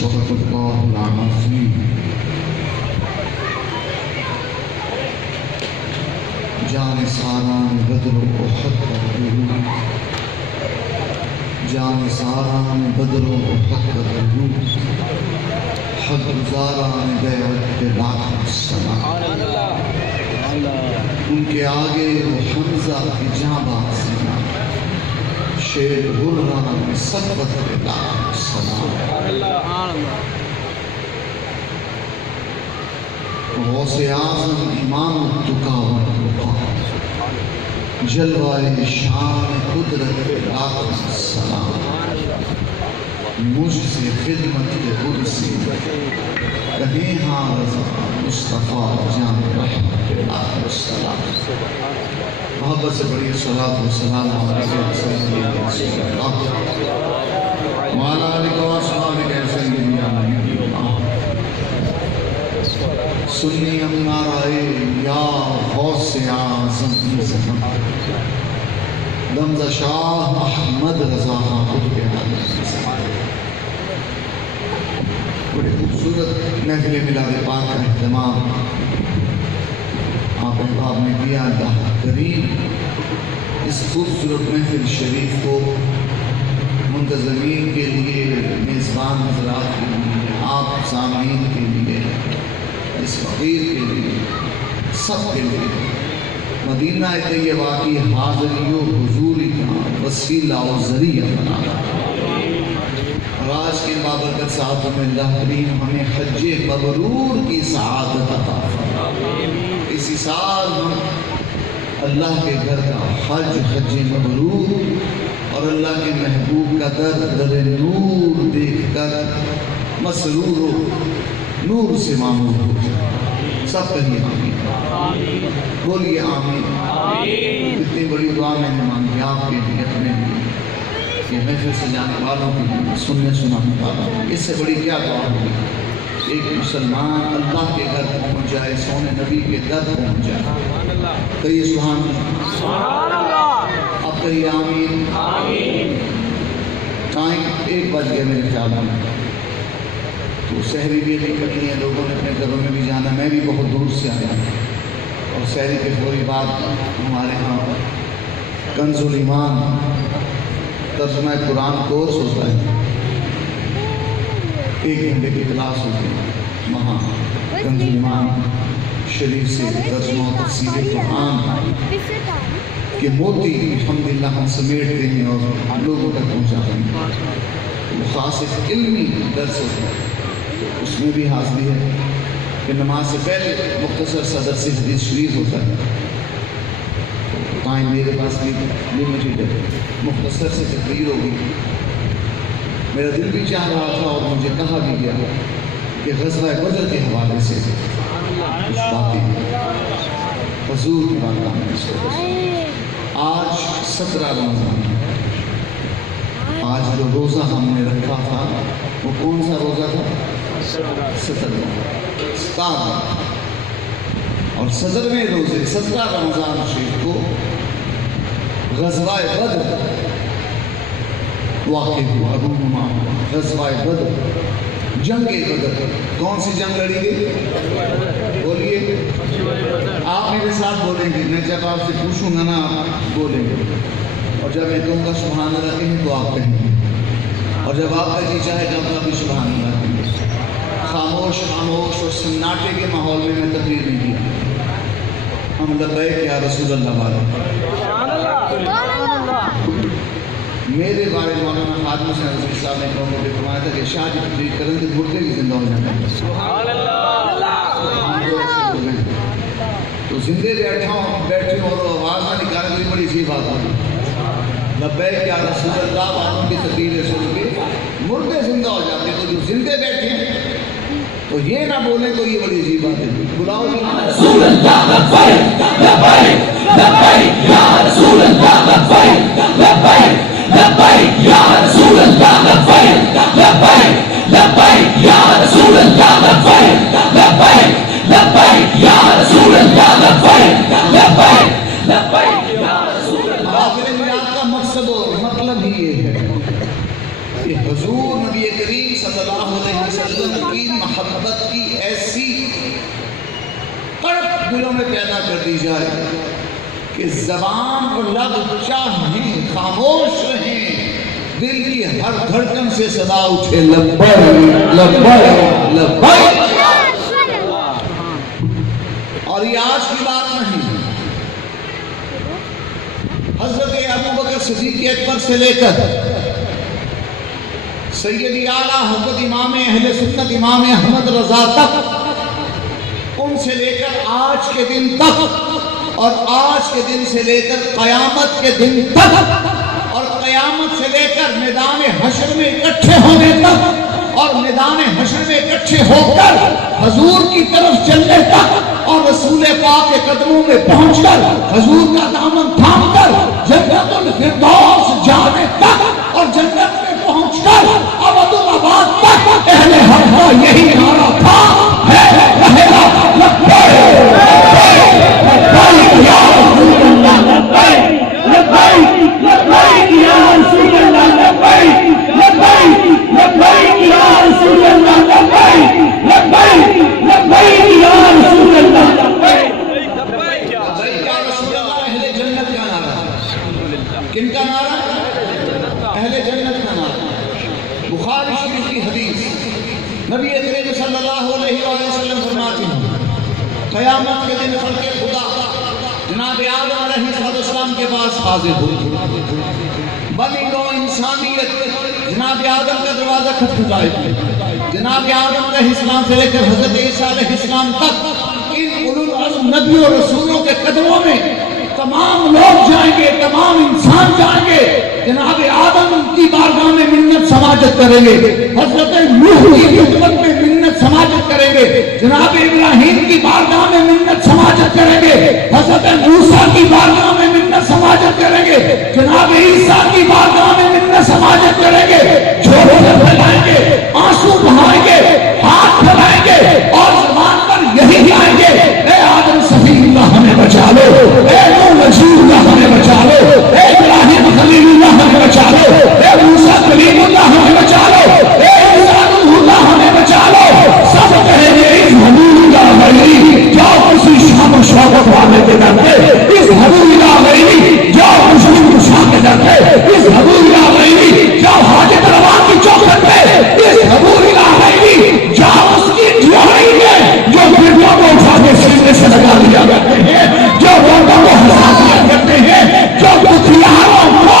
صدق اللہ العظیم. جان ساران بدر و احد کا درود، جان ساران بدر و احد کا درود، حق گزاران بیعت کے لاکھ السلام. ان کے آگے وہ حمزہ کی جاں بازیاں، شیر غران صدقت کے لاکھ السلام. غوث اعظم امام التقا والوقا، جلوہ شان قدرت کے لاکھ السلام. مجھ سے خدمت کے خود سے کہیں ہاں رضا مصطفیٰ جان رحمت کے لاکھ السلام. محبت سے بڑی صلاۃ و سلام علیہ سیدنا رسول اللہ وعلی آلہ و اصحابہ سیدنا نبی اللہ. سنی ہم نعرہ یا غوث اعظم کی زمان، دمزہ شاہ احمد رضا خود کے حال کی زمان. بڑی خوبصورت محفل میلاد پاک کا اہتمام آپ احباب نے کیا. اللہ کریم اس خوبصورت محفل شریف کو منتظمین کے لیے، میزبان حضرات کے لیے، آپ سامعین کے لیے، اس فقیر کے لیے، سب کے لیے مدینہ طیبہ کی حاضری و حضوری کا وسیلہ و ذریعہ بنانا. اور آج کے بابرکت ساعتوں میں اللہ کریم ہمیں حج مبرور کی سعادت عطا فرمائے. اسی سال ہم اللہ کے گھر کا حج مبرور اور اللہ کے محبوب کا در نور دیکھ کر مسرور و نور سے معمور ہو جائے. سب کہیے آمین. بولیے آمین. اتنی بڑی دعا میں نے مانگی آپ کے لیے، اپنے لیے، یہ محفل سے جانے والوں کے لیے، سننے سنانے والوں. اس سے بڑی کیا دعا ہوگی؟ ایک مسلمان اللہ کے گھر پہنچ جائے، سونے نبی کے در پہنچ جائے. کہیے سبحان اللہ. اب کہیے آمین. ٹائم 1 بج گیا میرے خیال میں، تو سحری بھی ابھی کرنی ہے، لوگوں نے اپنے گھروں میں بھی جانا. میں بھی بہت دور سے آیا ہوں، اور سحری کے فوری بعد ہمارے ہاں کنز الایمان ترجمہ قرآن کورس ہوتا ہے. 1 گھنٹے کی کلاس ہوتی ہے وہاں کنز الایمان شریف سے ترجمہ و تفسیر قرآن کے موتی الحمدللہ ہم سمیٹتے ہیں اور لوگوں تک پہنچاتے ہیں. وہ خاص ایک علمی درس ہوتا ہے، اس میں بھی حاضری ہے کہ نماز سے پہلے مختصر صدر سے حدیث شریف ہوتا ہے. ٹائم میرے پاس بھی لمیٹڈ ہے، مختصر سے تقریر ہوگی. میرا دل بھی چاہ رہا تھا اور مجھے کہا بھی گیا کہ غزوہ بدر کے حوالے سے کچھ باتیں حضور کی بارگاہ میں سوچیں. آج 17 رمضان ہے. آج جو روزہ ہم نے رکھا تھا وہ کون سا روزہ تھا؟ 17 اور 17ویں روزے 17 رمضان شریف کو غزوہ بدر واقع ہوا. غزوہ بدر، جنگ بدر. کون سی جنگ لڑی گئی؟ بولیے. آپ میرے ساتھ بولیں گے، میں جب آپ سے پوچھوں گا نا آپ بولیں گے، اور جب میں کہوں گا سبحان اللہ کہیں تو آپ کہیں گے، اور جب آپ کا جی چاہے گا تو آپ بھی سبحان اللہ کہیں گے. خاموش اور سناٹے کے ماحول میں تقریر نہیں کیا. ہم لبیک یا رسول اللہ والے. میرے بارے میں مولانا خادم حسین رضوی صاحب نے مجھے فرمایا تھا کہ شاہ جی تقریر کریں تو مردے بھی زندہ ہو جاتے ہیں. تو زندے بیٹھے ہوں اور آواز نہ نکالیں تو بڑی سی بات ہوگی. لبیک یا رسول اللہ والوں کی تقریر سن کے مردے زندہ ہو جاتے ہیں، تو جو زندے بیٹھے ہیں تو یہ نہ بولیں تو یہ بڑی عجیب بات ہے. بلاؤ رسول اللہ لبیک لبیک لبیک یا رسول اللہ لبیک لبیک لبیک یا رسول اللہ لبیک لبیک لبیک یا رسول اللہ لبیک لبیک لبیک یا رسول اللہ لبیک لبیک لبیک یا رسول اللہ. حاضر میلاد کا مقصد اور مطلب ہی یہ ہے کہ حضور نبی کریم صلی اللہ علیہ وسلم کر دی جائے کہ زبان اور لب چاہیں خاموش رہیں، دل کی ہر دھڑکن سے صدا اٹھے لبیک لبیک لبیک۔ اور یہ آج کی بات نہیں، حضرت ابوبکر صدیق اکبر سے لے کر سیدی اعلیٰ حضرت امام اہل سنت امام احمد رضا تک، ان سے لے کر آج کے دن تک، اور آج کے دن سے لے کر قیامت کے دن تک، اور قیامت سے لے کر میدان حشر میں اکٹھے ہونے تک، اور میدان حشر میں اکٹھے ہو کر حضور کی طرف چلنے تک، اور رسول پاک کے قدموں میں پہنچ کر حضور کا دامن تھام کر جنت الفردوس جانے تک، اور جنت میں پہنچ کر ابد الآباد تک اہل حق کا یہی نعرہ تھا، ہے رہے گا لبیک لبیک یا رسول اللہ، لبیک لبیک لبیک یا رسول اللہ، لبیک لبیک لبیک یا رسول اللہ، لبیک لبیک لبیک یا رسول اللہ، لبیک لبیک یا رسول اللہ۔ اہل جنت کا نعرہ، کن کا نعرہ؟ اہل جنت کا نعرہ۔ بخاری شریف کی حدیث، نبی کریم صلی اللہ علیہ وآلہ وسلم فرماتے ہیں قیامت کے دن خلق خدا جناب آدم علیہ السلام کے پاس حاضر ہوگی، بنی نوع انسانیت جناب آدم کا دروازہ کھٹکھٹائے گی، جناب آدم علیہ السلام سے لے کر حضرت عیسیٰ علیہ السلام تک ان اولو العزم نبیوں اور رسولوں کے قدموں میں تمام لوگ جائیں گے، تمام انسان جائیں گے، جناب آدم ان کی بارگاہ میں منت سماجت کریں گے، حضرت نوح کی خدمت میں منت سماجت کریں گے، جناب ابراہیم کی بارگاہ میں منت سماجت کریں گے، حضرت موسیٰ کی بارگاہ میں منت سماجت کریں گے، جناب عیسیٰ کی بارگاہ میں منت سماجت کریں گے، جھوڑے پھیلائیں گے، آنسو بہائیں گے، ہاتھ پھیلائیں گے، اور زبان پر یہی کہیں گے اے آدم صفی اللہ ہمیں بچا لو، اے نوح نجی اللہ ہمیں بچا لو، اے ابراہیم خلیل اللہ ہمیں بچا لو، اے موسیٰ کلیم اللہ ہمیں بچا لو، اے عیسیٰ روح اللہ ہمیں بچا لو۔ سب کہیں گے اس حبیب اللہ غیری جاؤ کسی شام و شوقت والے کے در پہ، اس حبیب اللہ غیری جاؤ مسلم کشا کے در پہ، اس حبیب اللہ غیری جاؤ حاجت روا کی چوکھٹ پہ، اس حبیب اللہ غیری جاؤ اس کی جوہری میں جو گردوں کو اٹھا کے سینے سے لگا لیا کرتے ہیں، جو گردوں کو ہسا دیا کرتے ہیں، جو دکھیاروں کو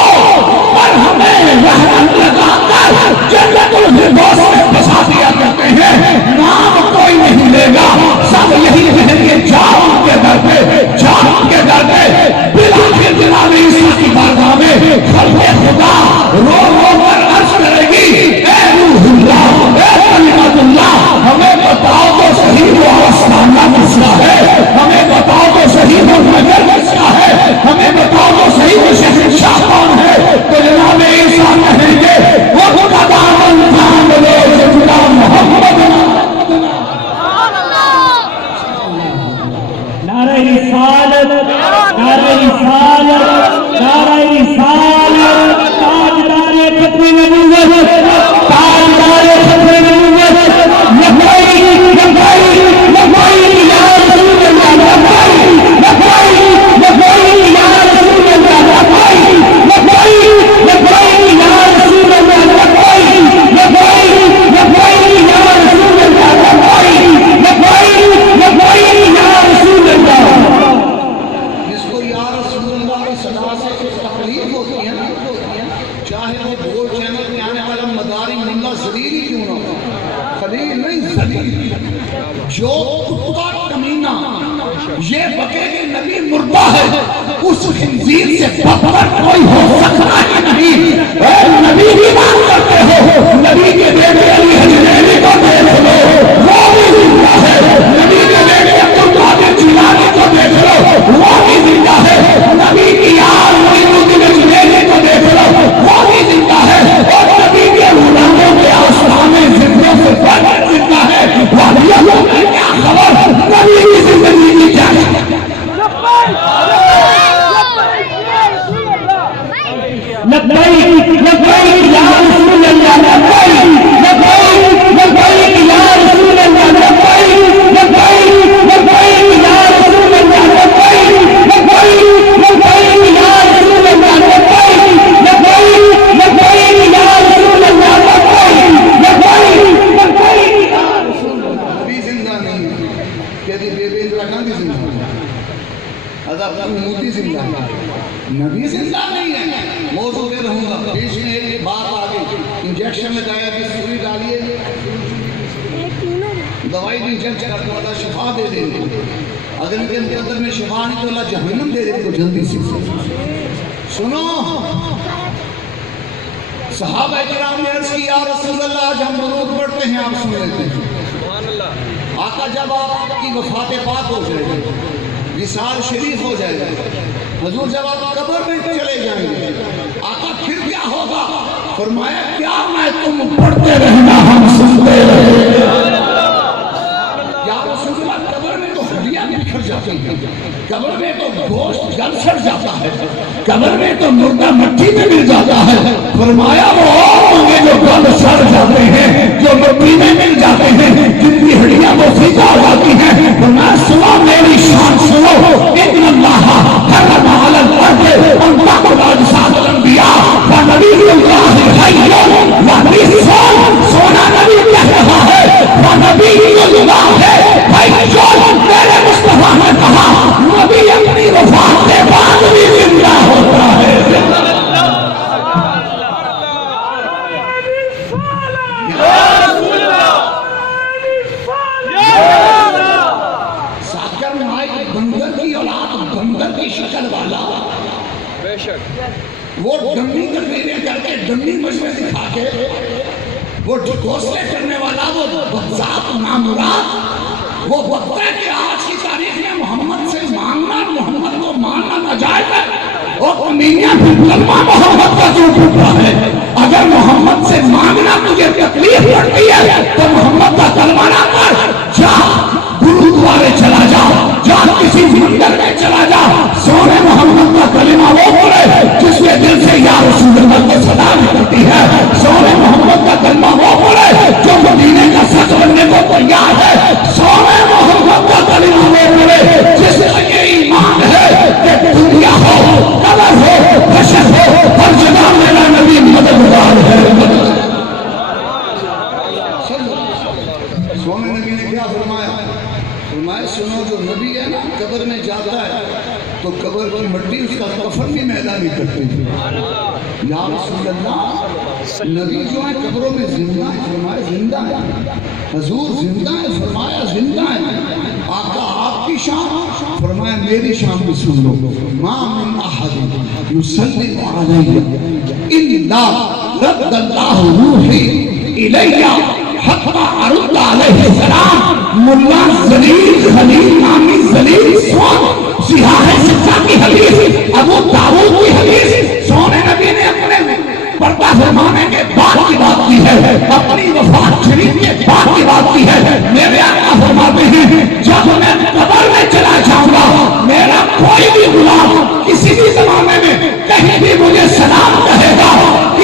پر ہمیں رحمت لگا کر جنت الفردوس میں بسا دیا کرتے ہیں، نام کوئی نہیں لے گا، سب یہی کہیں گے جاؤ ان کے در پہ، جاؤ ان کے در پہ۔ بالآخر جناب عیسیٰ کی بارگاہ میں خلق خدا رو رو کر عرض کرے گی اے روح اللہ، اے کلمت اللہ، ہمیں بتاؤ تو صحیح وہ آسمانہ مسئلہ ہے، ہمیں بتاؤ تو صحیح وہ نگر مسئلہ ہے، ہمیں بتاؤ تو صحیح وہ شہنشاہ کون ہے۔ تو جناب عیسیٰ کہیں گے وہ خدا من تھام لے جنگا محمد نعرہ رسالت، نعرہ رسالت، نعرہ رسالت، تاجدار ختم نبوت، تاجدار ختم نبوت، لبیک لبیک لبیک یا رسول اللہ، لبیک لبیک لبیک یا رسول اللہ، لبیک لبیک لبیک یا رسول اللہ، لبیک لبیک لبیک یا رسول اللہ، لبیک لبیک لبیک یا رسول اللہ۔ جس کو یا رسول اللہ کی صدا سے کچھ تکلیف ہوتی ہے نا، چاہے وہ بول چینل میں آنے والا مداری ملا ذلیل ہی کیوں نہ ہو، خلیل نہیں ذلیل، جو کتا کمینہ یہ بکے کہ نبی مردہ ہے، اس خنزیر سے بدتر کوئی ہو سکتا ہی نہیں۔ اے نبی کی بات کرتے ہو، نبی کے بیٹے علی حجیری کو دیکھ لو، وہ بھی زندہ ہے، نبی کے بیٹے عبدالقادر جیلانی کو دیکھ لو، وہ بھی زندہ ہے، نبی کی یار معین الدین جنیدی کو دیکھ لو، وہ بھی زندہ ہے، اور نبی کے غلاموں کے آسمان زندوں سے بڑھ کر زندہ ہے۔ والیہ کو کیا خبر نبی کی زندگی کی کیا ہے؟ لبیک لبیک یا رسول اللہ، لبیک لبیک حضرت موتی زندہ ہے، نبی زندہ نہیں ہے. موضوع پہ رہوں گا. بیچ میں ایک بات آ گئی، انجیکشن میں گایا کہ سوئی ڈالیے، دوائی بھی جنچ کر تو اللہ شفا دے دے. اگر ان کے مقدر میں شفا نہیں تو اللہ جہنم دے دے. تو جلدی سے سنو، صحابہ کرام نے عرض کی یا رسول اللہ آج ہم درود پڑھتے ہیں، آپ سن لیتے ہیں. آقا جب آپ کی وفات پاک ہو جائے گی، وصال شریف ہو جائے گا، حضور جب آپ قبر میں چلے جائیں گے، آقا پھر کیا ہوگا؟ فرمایا کیا میں تم پڑھتے رہنا ہم سنتے رہے. یا رسول اللہ قبر میں تو ہڈیاں بکھر جاتی ہیں، قبر میں تو گوشت گل سڑ جاتا ہے، قبر میں تو مردہ مٹی میں مل جاتا ہے. فرمایا وہ ہوں گے جو گل سڑ جاتے ہیں، جو مٹی میں مل جاتے ہیں، جن کی ہڈیاں وہ فضا ہو جاتی ہیں. فرمایا سنو میری شان سنو، ان اللہ حرم علی الارض ان تأکل اجساد الانبیاء ونبی اللہ حی ونبی سونا نبی کہہ رہا ہے ونبی اللہ ہے حی. میرے مصطفیٰ نے کہا نبی اپنی وفات کے بعد بھی زندہ ہوتا ہے. بندر کی اولاد، بندر کی شکل والا، بے شک وہ ڈمی تقریریں کر کے ڈمی مجمع دکھا کے وہ ڈھکوسلے کرنے والا، وہ بذات نامراد، وہ وقت ہے کہ آج کی تاریخ میں محمد سے مانگنا، محمد کو ماننا ناجائز ہے. اور کمینیاں کلمہ محمد کا جو ٹوٹا ہے، اگر محمد سے مانگنا تجھے تکلیف پڑتی ہے تو محمد کا کلمہ نہ پڑھ، جا گرودوارے چلا جا، جا کسی مندر میں چلا جا، سونے محمد کا کلمہ وہ بولے جس میں دل سے یا رسول اللہ کو صدا نکلتی ہے. سونے محمد کا کلمہ وہ بولے جو مدینے کا سچ بننے کو تیار ہے. سونے محمد کا کلمہ وہ بولے جس کا یہ ایمان ہے کہ دنیا ہو، قبر ہو، حشر ہو، ہر جگہ میرا نبی مددگار ہے. سونے نبی نے کیا فرمایا؟ فرمایا سنو جو نبی ہے نا قبر میں جاتا ہے تو قبر کی مٹی اس کا کفن بھی میدہ نہیں کرتی. یا رسول اللہ نبی جو ہے قبروں میں زندہ ہے. فرمایا زندہ ہے، حضور زندہ ہے. فرمایا زندہ ہے. آقا آپ کی شان، فرمایا میری شان بھی سن لو. ما من احد یسلم علی الا رد اللہ روحی الی حتی ارد علیہ السلام. ملا زلیل خلیل نامی زلیل سوان سیاہ سچا کی حدیث، ابو داؤد کی حدیث، سونے نبی نے اپنے پردہ فرمانے کے بعد کی بات کی ہے، اپنی وفات شریف کے بعد کی بات کی ہے. میرے آقا فرماتے ہیں جب میں قبر میں چلا جاؤں گا، میرا کوئی بھی غلام کسی بھی زمانے میں کہیں بھی مجھے سلام کہے گا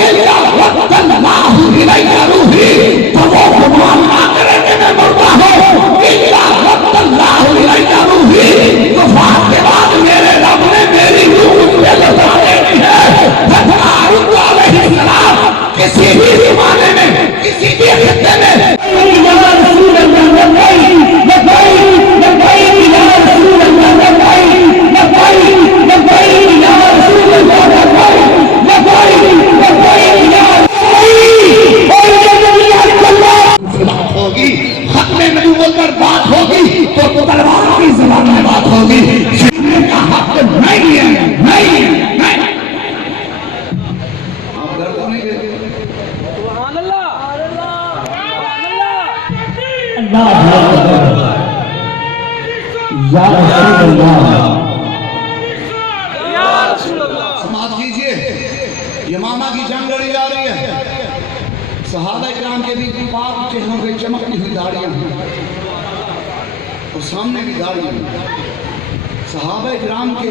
الا رد اللہ الی روحی، تو وہ گمان نہ کرے کہ میں مردہ ہوں. الا رد اللہ الی روحی، وفات کے بعد میرے رب نے میری روح اس پہ لوٹا دینی ہے. علیہ السلام کسی بھی زمانے میں کسی بھی خطے میں ہوگی، ختم نبوت پر بات ہوگی تو تلواروں کی زبان میں بات ہوگی. کا حق نہیں ہے، نہیں ہے. سماعت کیجئے، یمامہ کی جنگ لڑی جا رہی ہے. صحابہ کرام کے بھی پاک چہروں پہ چمکتی ہوئی داڑیاں اور سامنے بھی داڑیاں. صحابہ کرام کے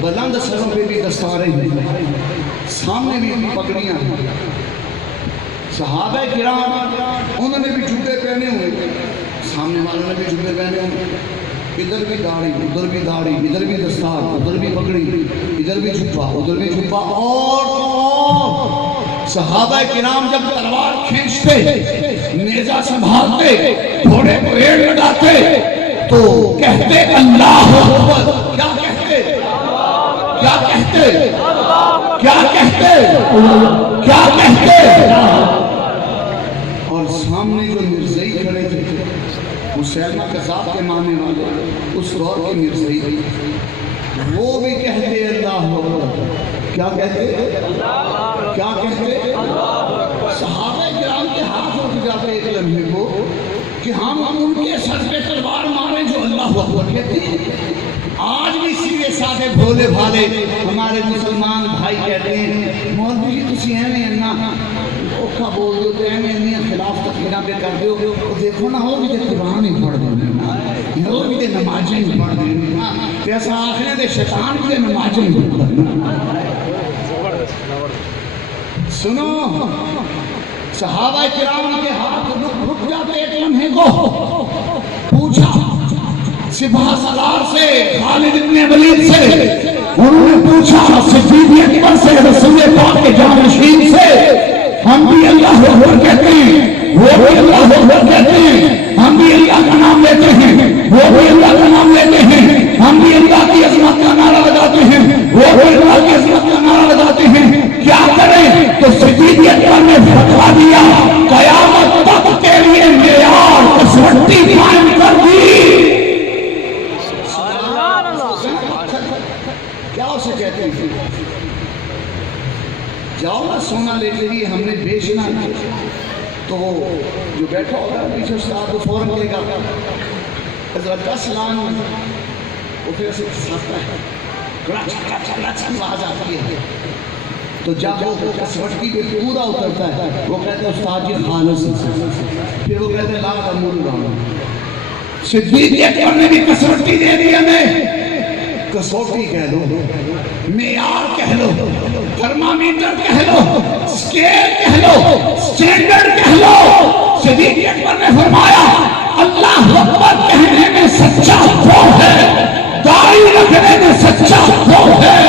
بلند سروں پہ بھی دستاریں ہیں، سامنے بھی پگڑیاں ہیں. صحابہ کرام انہوں نے بھی جوتے پہنے ہوئے، سامنے والوں نے بھی جوتے پہنے ہوئے. ادھر بھی داڑھی، ادھر بھی داڑھی، ادھر بھی دستار، ادھر بھی پگڑی، ادھر بھی جھپا، ادھر بھی جھپا. اور صحابہ کرام جب تلوار کھینچتے، نیزہ سنبھالتے، گھوڑے کو ایڑ لگاتے تو کہتے اللہ اکبر. کیا کہتے؟ کیا کہتے کیا کہتے کیا کہتے؟ اور سامنے جو مرزائی کھڑے تھے مسیلمہ کذاب کے معنی والے اس دور کے مرزائی وہ بھی کہتے اللہ اکبر. کیا کہتے کیا کہتے؟ صحابہ کرام کے ہاتھ اٹھ جاتے ایک لمحے کو کہ ہم ان کے سر پہ تلوار ماریں جو اللہ اکبر کہتے ہیں. آج بھی سیدھے سادے بھولے بھالے ہمارے مسلمان بھائی کہتے ہیں مولوی جی تسی ایویں اننا اوکھا بول دو تے ایویں انیاں خلاف تقریراں پہ کر دیو دیکھو نا ہو بھی تے قرآن ہی پڑھ دے ہو بھی تے نمازیں ہی پڑھ دے تے اسا آخنے دے شیطان بھی تے نمازیں ہی پڑھ دے. سنو صحابہ کرام کے ہاتھ رک جاتے ایک لمحے کو. پوچھا سپاہ سالار سے خالد ابن ولید سے انہوں نے پوچھا صدیق اکبر سے رسول پاک کے جانشین سے ہم بھی اللہ اکبر کہتے ہیں وہ بھی اللہ اکبر کہتے ہیں ہم بھی اللہ کا نام لیتے ہیں وہ بھی اللہ کا نام لیتے ہیں ہم بھی اللہ کی عظمت کا نعرہ لگاتے ہیں وہ بھی اللہ کی عظمت کا نعرہ لگاتے ہیں. کیا کریں؟ تو صدیق اکبر نے فتویٰ دیا قیامت تک کے لیے معیار کسوٹی قائم کر دی. کیا اسے کہتے ہیں؟ جاؤ نا سونا لے لیجیے ہم نے بیچنا ہے. تو جو بیٹھا ہوگا پیچھے استاد کو فوراً کہے گا حضرت 10 لاکھ وہ پھر اسے ساتھ ہے آواز آتی ہے. تو جب وہ کسوٹی پہ پورا اترتا ہے وہ کہتے ہیں استاد جی خالص. پھر وہ کہتے ہیں لا تمول رہا. صدیق اکبر نے بھی کسوٹی دے دی ہمیں. کسوٹی کہہ لو معیار کہہ لو تھرمامیٹر کہہ لو اسکیل کہہ لو سٹینڈرڈ کہہ لو. صدیق اکبر نے فرمایا اللہ اکبر کہنے میں سچا وہ ہے داڑھی رکھنے میں سچا وہ ہے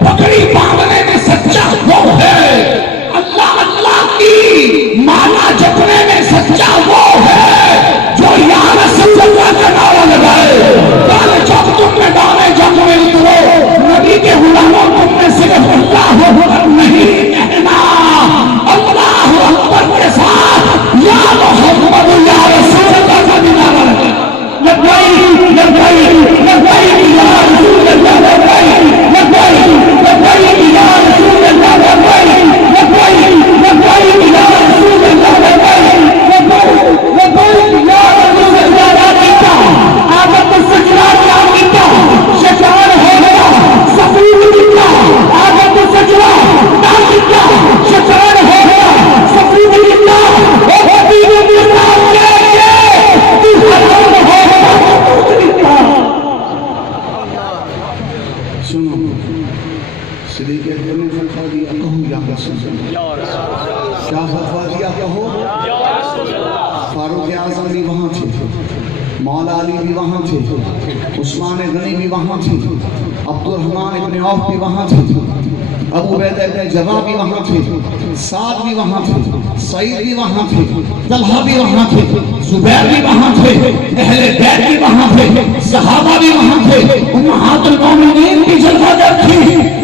پگڑی باندھنے میں سچا وہ ہے اللہ اللہ کی مانا جپنے میں سچا وہ ہے جو یا رسول اللہ کا نعرہ لگائے. جب تم میدان جنگ میں اترو نبی کے غلاموں تم نے صرف اللہ اکبر نہیں کہنا اللہ اکبر کے ساتھ یا محمد یا رسول اللہ کا بھی نعرہ لگائے. لبیک لبیک لبیک یا رسول اللہ لبیک لبیک لبیک یا رسول اللہ لبیک لبیک لبیک یا رسول اللہ لبیک لبیک یا رسول اللہ آدم سجدہ کیا کیا شیطان ہو گیا سفید کیا آدم سجدہ نہ کیا شیطان ہو گیا سفید کیا وہ ہوتی ہے مثال کے حرام ہو گیا. سنو صدیق اکبر نے فتویٰ دیا کہو یا رسول اللہ. کیا فتویٰ دیا کہو فاروق اعظم بھی وہاں تھے مولا علی بھی وہاں تھے عثمان غنی بھی وہاں تھے عبد الرحمن ابن عوف بھی وہاں تھے ابو عبیدہ ابن جراح بھی وہاں تھے سعد بھی وہاں تھے سعید بھی وہاں تھے طلحہ بھی وہاں تھے زبیر بھی وہاں تھے اہل بیت بھی وہاں تھے صحابہ بھی وہاں تھے امہات المومنین بھی جلوہ گر تھی.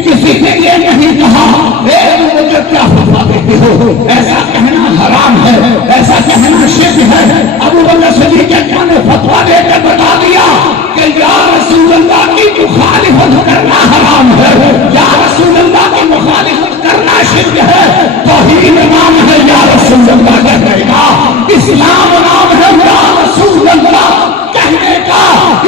کسی نے یہ نہیں کہا اے مجھے کیا فتویٰ دیتے ہو ایسا کہنا حرام ہے ایسا کہنا شرک ہے. ابو بکر صدیق اکبر نے فتویٰ دے کر بتا دیا کہ یا رسول اللہ کی مخالفت کرنا حرام ہے یا رسول اللہ کی مخالفت کرنا شرک ہے. توحید نام ہے یا رسول اللہ کہنے کا اسلام نام ہے یا رسول اللہ کہنے کا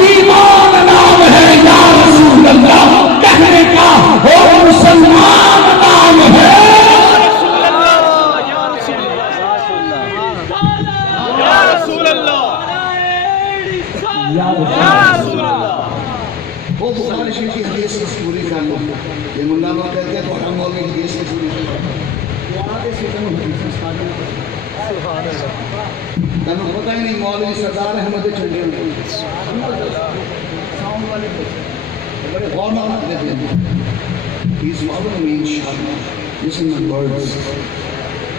ایمان نام ہے یا رسول اللہ کہنے کا اور مسلمان نام ہے وہ بخاری شریف کی حدیث سے پوری کر لو. یہ ملا لوگ کہتے ہیں تو ہم مولوی کی حدیث سے پوری کر لو. تمہیں پتہ ہی نہیں مولوی سردار احمد چنڈی بڑے غور نظر دیتے ہیں. He's following me inshallah. Listen to the words.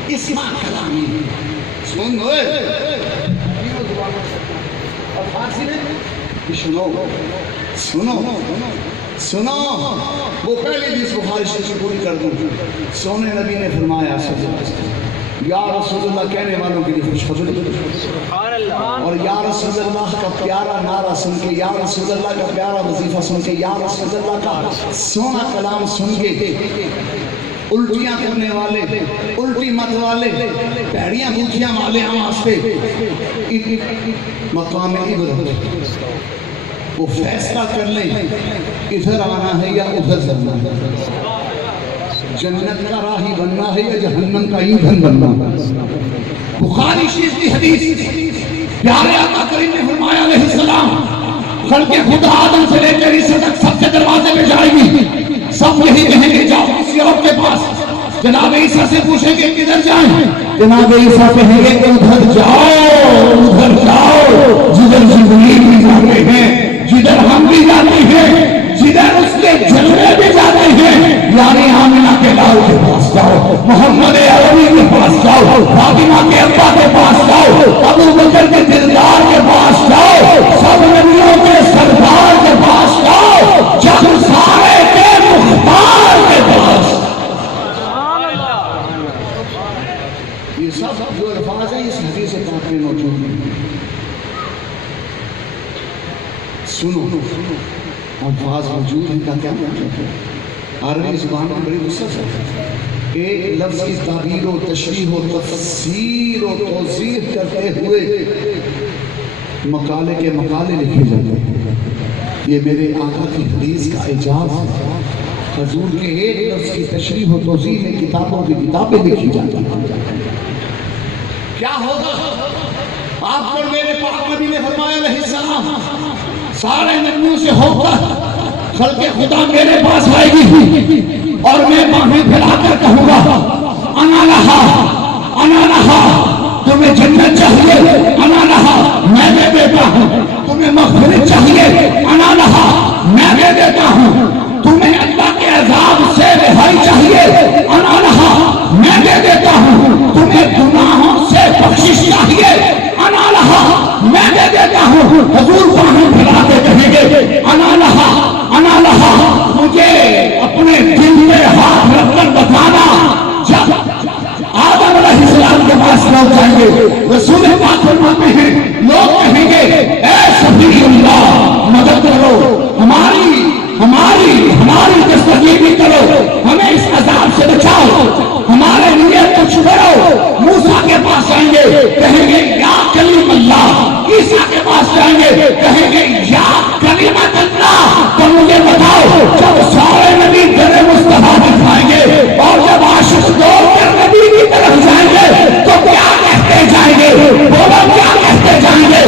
اسمع کلامی سن اور فارسی میں سنو سنو سنو وہ پہلی حدیث بخاری شریف کی پوری کر دوں. سونے نبی نے فرمایا یا رسول اللہ کہنے والوں کے لیے خوشخبری اور یا رسول اللہ کا پیارا نعرہ سن کے, یا رسول اللہ کا پیارا وظیفہ سن کے, یا رسول اللہ کا سونا کلام سن کے الٹیاں کرنے والے, الٹی مت والے, پیڑیاں بوٹیاں والے آواز پہ مقام عبرت وہ فیصلہ کر لیں ادھر آنا ہے یا ادھر جانا ہے, جنت کا راہی بننا ہے یا جہنم کا ایندھن بننا ہے. بخاری شریف کی حدیث پیارے آقا کریم نے فرمایا علیہ السلام خلق خدا آدم سے لے کر عیسیٰ تک سب کے دروازے پہ جائے گی, سب یہی کہیں گے جاؤ کسی اور کے پاس. جناب عیسیٰ سے پوچھیں گے کدھر جائیں, جناب عیسیٰ کہیں گے ادھر جاؤ, ادھر جاؤ جدھر جبریل بھی جاتے ہیں, جدھر ہم بھی جاتے ہیں, جدھر اس کے جلوے بھی جاتے ہیں. یعنی آمنہ کے لال کے پاس جاؤ, محمد عربی کے پاس جاؤ, فاطمہ کے ابا کے پاس جاؤ, ابو بکر کے دلدار کے پاس جاؤ, سب نبیوں کے سردار کے پاس جاؤ, جب سارے کے مختار کے پاس. یہ سب جو الفاظ ہیں اس حدیث پاک میں موجود ہیں. سنو الفاظ موجود ہیں کا کیا مطلب ہے؟ عربی زبان میں بڑی وسعت ہے. ایک لفظ کی تعبیر و تشریح و تفسیر و توضیح کرتے ہوئے مقالے کے مقالے لکھے جاتے ہیں. یہ میرے آقا کی حدیث کا اعجاز ہے. حضور کے ایک لفظ کی تشریح و توضیح میں کتابوں کی کتابیں لکھی جاتی ہیں. کیا ہوگا آپ پر میرے پاک نبی نے فرمایا علیہ السلام سارے نبیوں سے ہو کر خلق خدا میرے پاس آئے گی اور میں باہیں پھیلا کر کہوں گا انا لہا, انا لہا, تمہیں جنت چاہیے, انا لہا, میں دے دیتا ہوں. تمہیں مغفرت چاہیے, انا لہا, میں دے دیتا ہوں. تمہیں اللہ کے عذاب سے رہائی چاہیے, انا لہا, میں دے دیتا ہوں. تمہیں گناہوں سے بخشش چاہیے, انا لہا, میں دے دیتا ہوں. حضور باہیں پھیلا کے کہیں گے انا لہا, انا لہا, مجھے اپنے دل میں ہاتھ رکھ کر بتانا. جب آدم علیہ السلام کے پاس لوگ جائیں گے, رسول پاک فرماتے ہیں لوگ کہیں گے اے شفیع اللہ مدد کرو, ہماری دستگیری کرو, ہمیں اس عذاب سے بچاؤ, ہمارے لیے کچھ کرو. موسیٰ کے پاس جائیں گے کہیں گے یا کلیم اللہ. عیسیٰ کے پاس جائیں گے کہیں گے یا کلمۃ اللہ. تو مجھے بتاؤ جب سارے نبی در مصطفیٰ دکھائیں گے اور جب عاشق دوڑ کر نبی کی طرف جائیں گے تو کیا کہتے جائیں گے؟ بولو کیا کہتے جائیں گے؟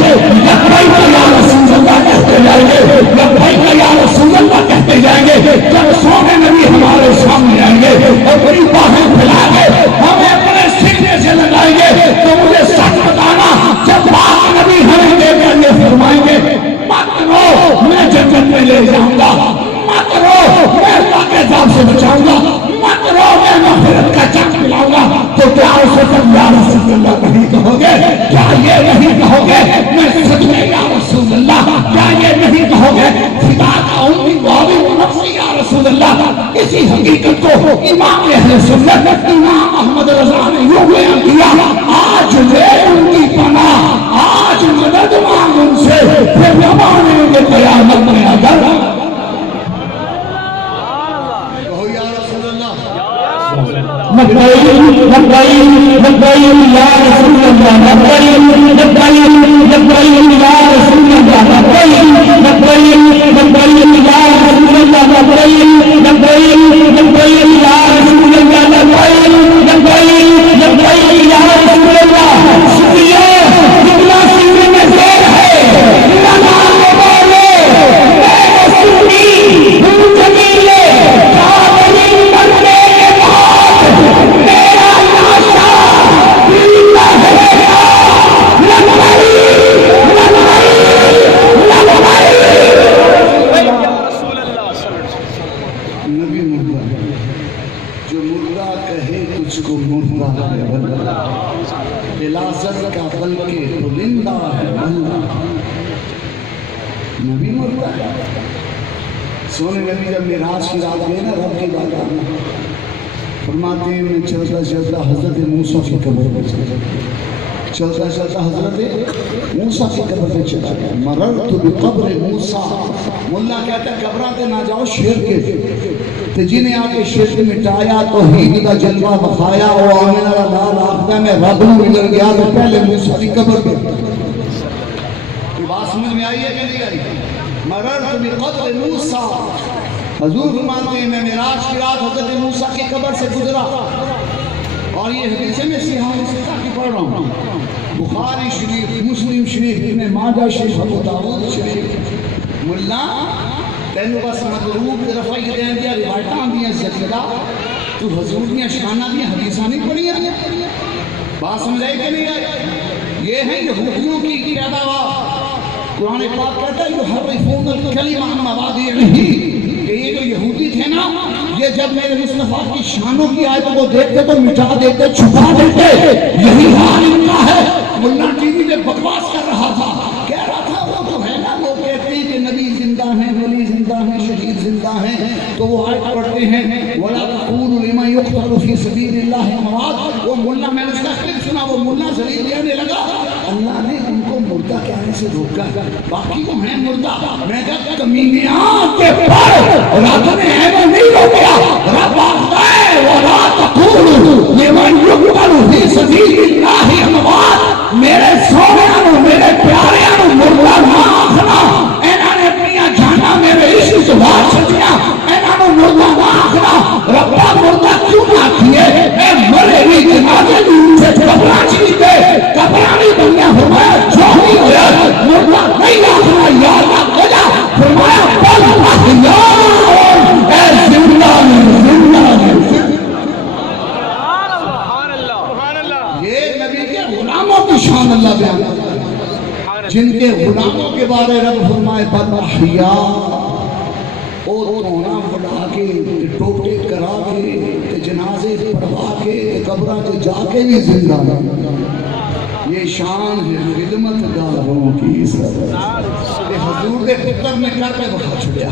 لبیک یا رسول اللہ کہتے جائیں گے, لبیک یا رسول اللہ کہتے جائیں گے. جب سونے نبی ہمارے سامنے آئیں گے اور بڑی باہیں پھیلا کے ہمیں اپنے سینے سے لگائیں گے تو مجھے سچ بتانا جب پاک نبی ہمیں دے کر یہ فرمائیں گے مت رو میں جنت میں لے جاؤں گا, مت رو میں اللہ کے عذاب سے بچاؤں گا, مت رو میں مغفرت کا چک پلاؤں گا, تو کیا اس وقت یا رسول اللہ نہیں کہو گے؟ کیا یہ نہیں کہو گے میں سچ میں یا رسول اللہ؟ کیا یہ نہیں کہو گے خدا کا امی بابی نفسی یا رسول اللہ؟ اسی حقیقت کو امام اہل سنت امام احمد رضا نے یوں بیان کیا, آج لے ان کی پناہ, آج مدد مانگ ان سے, پھر نہ مانیں گے قیامت میں اگر. لبیک لبیک لبیک یا رسول اللہ, لبیک لبیک لبیک یا رسول اللہ, لبیک لبیک لبیک یا رسول اللہ, لبیک لبیک لبیک یا رسول اللہ, لبیک لبیک لبیک یا رسول اللہ. شکریہ جتنا سینے میں زیر ہے لگانے والے میرے سنی ہم جمیلے کاملین بننے کے بعد میرا ناشا دلتا ہے لگائی نبی مردہ جو مردہ کہے تجھ کو مردہ ہے بندہ, بلازر کا بلکہ بلندہ ہے بندہ. نبی مردہ ہے, سونے نبی جب معراج کی رات گئے نا رب کی بارگاہ میں، فرماتے ہیں میں چلتا چلتا حضرت موسیٰ کی قبر پہ چلتا چلتا حضرت موسیٰ کی قبر پہ چلا گیا، مررت بقبر موسیٰ، ملا کہتا ہے قبراں تے نہ جاؤ شیر کے تے جنہیں آ کے شرک مٹایا توحید کا جلوہ بخایا، وہ آنے والا لال آخدہ میں رب نو مل گیا تو پہلے موسیٰ کی قبر پہ۔ یہ بات سمجھ میں آئی ہے کہ نہیں آئی؟ مررت بقبر موسیٰ، حضور فرماتے ہیں میں معراج کی رات حضرت موسیٰ کی قبر سے گزرا، اور یہ حدیث میں صحیح صحیح کی پڑھ رہا ہوں، بخاری شریف، مسلم شریف، ابن ماجہ شریف، ابو داؤد شریف۔ ملا تینوں بس مطلوب رفعی دین دیا روایتاں دیا زکیدہ، تو حضور دیا شانہ دیا حدیثاں نہیں پڑھی ہیں، بات سمجھائی کہ نہیں آئی؟ یہ ہے یہودیوں کی پیداوار۔ قرآن پاک کہتا ہے یحرفون الکلم عن مواضعہ، کہ یہ جو یہودی تھے نا، یہ جب میرے مصطفیٰ کی شانوں کی آیتوں کو دیکھتے تو مٹا دیتے، چھپا دیتے، یہی حال ان کا ہے۔ ملا ٹی وی پہ بکواس کر رہا تھا، کہہ رہا تھا وہ تو ہے نا، وہ کہتے ہیں کہ نبی زندہ ہیں، ولی زندہ ہیں، شہید زندہ ہیں، تو وہ آیت پڑھتے ہیں وَلَا تَقُولُوا لِمَنْ يُقْتَلُ فِي سَبِيلِ اللَّهِ أَمْوَاتٌ۔ وہ ملا، میں نے اس کا کلپ سنا، وہ ملا ذلیل کہنے لگا اللہ نے ان کو مردہ کہنے سے روکا، باقی کو ہیں مردہ۔ میں کہا کمینیاں کے پر رب نے ایمن نہیں روکیا، رب آختا ہے وَلَا تَقُولُوا لِمَنْ يُقْتَلُ فِي سَبِيلِ اللَّهِ أَمْوَاتٌ، میرے سونےانو میرے پیاریانو مردہ نہ آخنا، انہوں نے اپنیاں جانا میرے عشق سے بات چھتیاں، انہوں نے مردہ نہ آخنا، ربا مردہ کیوں نہ کیے، اے مرے ہوئی جنازے دور سے کبرا چیتے، کبرا نہیں بنیا، فرمایا جو ہی ہویا مردہ نہیں آخنا، یا اللہ کجا فرمایا بل احیاء، اے زندہ زندہ۔ یہ نبی کے غلاموں کی شان اللہ بیان کرتا، جن کے غلاموں کے بارے رب فرمائے بل احیاء، اور تونا بڑھا کے ٹوٹے کرا کے جنازے پڑھوا کے قبرہ کے جا کے بھی زندہ ہے۔ یہ شان ہے خدمت گاروں کی سر، حضور دے پتر نے کر کے بخا چھڑیا،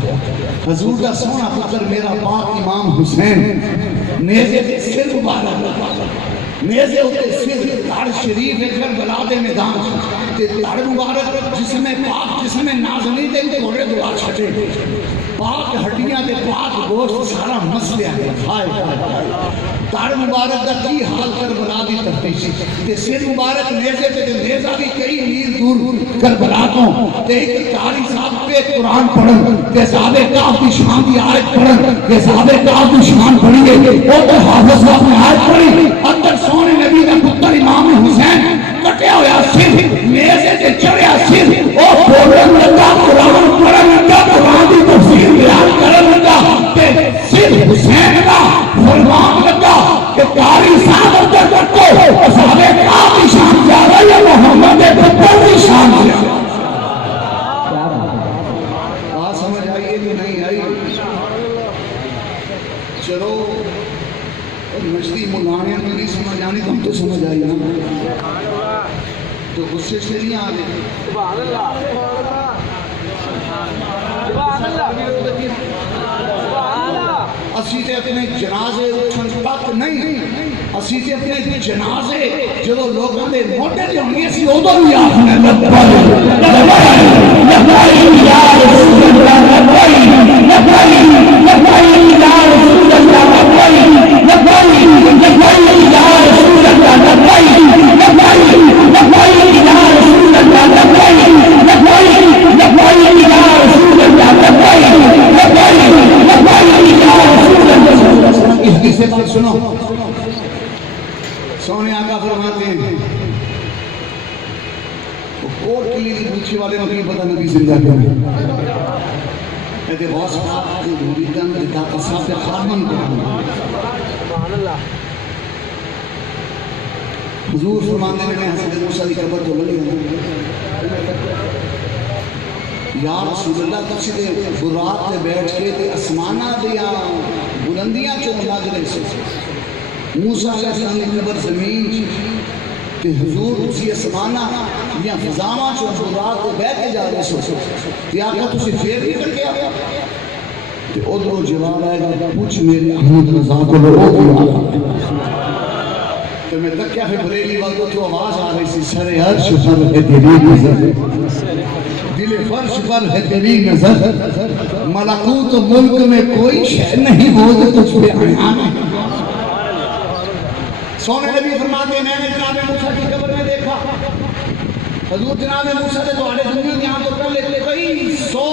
حضور دا سونا پتر میرا پاک امام حسین، نیزے دے سر مبارک، نیزے ہوتے سر دار شریف ہے کربلا دے میدان، تے دار مبارک جس میں پاک جس میں نازنی دے تے گھوڑے دعا چھٹے، پاک ہڈیاں دے پاک گوشت سارا مسئلہ ہے، ہائے دار مبارک دا کی حال کربلا دی تفتیشی، تے سر مبارک نیزے تے نیزہ بھی کئی میل دور کربلا کو، تے ایک کاری صاحب پہ قرآن پڑھن، تے صحابہ کعب کی شان دی آیت پڑھن، تے صحابہ کعب کی شان پڑھیے، اور تے حافظ صاحب نے آیت پڑھی، اندر سونے نبی کا پتر امام حسین کٹیا ہویا سر، نیزے تے چڑھیا سر، اور بولن لگا قرآن پڑھن لگا، قرآن دی تفسیر بیان کرن لگا، تے سر حسین کا فرمان لگا کہ قاری صاحب اندر کرتے صحابہ کعب کی شان زیادہ یا محمد پتر کی شان زیادہ؟ بات سمجھ آئیے کہ نہیں آئی؟ چلو مجدی ملانیاں تو نہیں سمجھ آنی، تو ہم تو سمجھ آئی نا، تو غصے سے نہیں آ گئے۔ سبحان اللہ سبحان اللہ، اسی تے اپنے جنازے اٹھن تک نہیں، اسی تے اپنے جنازے جدو لوگوں نے موٹے لے ہونگے اسی ادھو بھی آخنے لبائی لبائی یا رسول اللہ، لبائی لبائی لبائی یا رسول اللہ، لبائی لبائی لبائی یا رسول اللہ، لبائی لبائی لبائی یا رسول اللہ، لبائی لبائی لبائی یا رسول اللہ، لبائی لبائی لبائی یا رسول اللہ۔ اس کی سے بات سنو، سونے آقا فرماتے ہیں کوٹ کے لیے پوچھے والے میں پتہ نبی زندہ کیا ہے، غوث پاک کی مریدان جتا قصاب خارمن کو حضور فرماتے ہیں حضرت موسیٰ کی قبر تو لگے یا رسول اللہ تک سے برات تے بیٹھ کے تے اسمانہ دیا بلندیاں چو مناظرے سے موسیٰ علیہ السلام کی قبر زمین تے حضور اسی اسمانہ یا فضامہ چو برات تے بیٹھ کے جا رہے سو تے آقا تسی پھر بھی کر کے آیا تو ادھر جواب آئے گا پوچھ میرے احمد رضا کو تو میں تک کیا ہے بریلی والوں تو آواز آ رہی سی سر عرش پر ہے تیری نظر دل فرش پر ہے تیری نظر ملکوت و ملک میں کوئی شے نہیں وہ جو تجھ پہ عیان ہے سونے نبی فرماتے ہیں میں نے جناب موسیٰ کی قبر میں دیکھا حضور جناب موسیٰ سے تو آڑے دنیا کی آنکھوں پر لیتے کئی 100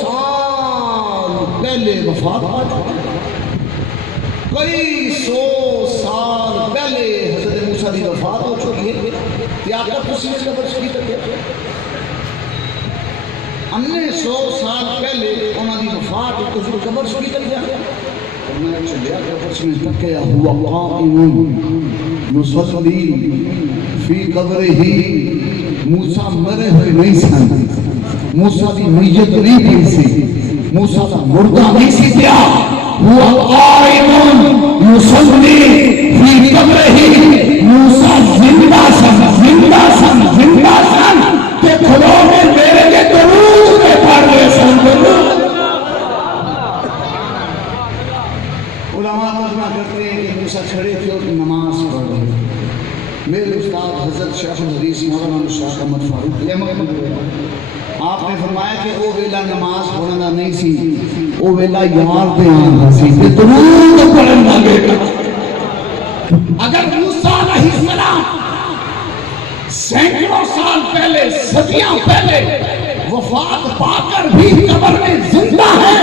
سال پہلے وفات پا چکا کئی 100 سال پہلے حضرت موسیٰ کی وفات ہو چکی ہے یہ آپ کا کسی میں قبر کی تک ہے ہم نے 100 سال پہلے انہوں کی وفات ہو کسی قبر کی تک جائے میں چلیا قبر میں تک کیا ہوا قائم یصلی فی قبرہ موسیٰ مرے ہوئے نہیں سن موسیٰ کی میت نہیں پی سی موسیٰ کا مردہ نہیں سی دیا ہوا قائم یصلی فی قبرہ موسیٰ زندہ سن زندہ سن زندہ سن کہ کھلو میں میرے کے درود میں پڑھ لے سن درود علماء ترجمہ کرتے ہیں کہ موسیٰ کھڑے تھے اور نماز پڑھ رہے تھے میرے استاد حضرت شیخ الحدیث مولانا شاہ احمد فاروق آپ نے فرمایا کہ او ویلا نماز پڑھنا نہیں سی او ویلا یار بیان سی کہ درود پڑھنا بیٹا اگر موسیٰ علیہ السلام سینکڑوں سال پہلے صدیاں پہلے وفات پا کر بھی قبر میں زندہ ہے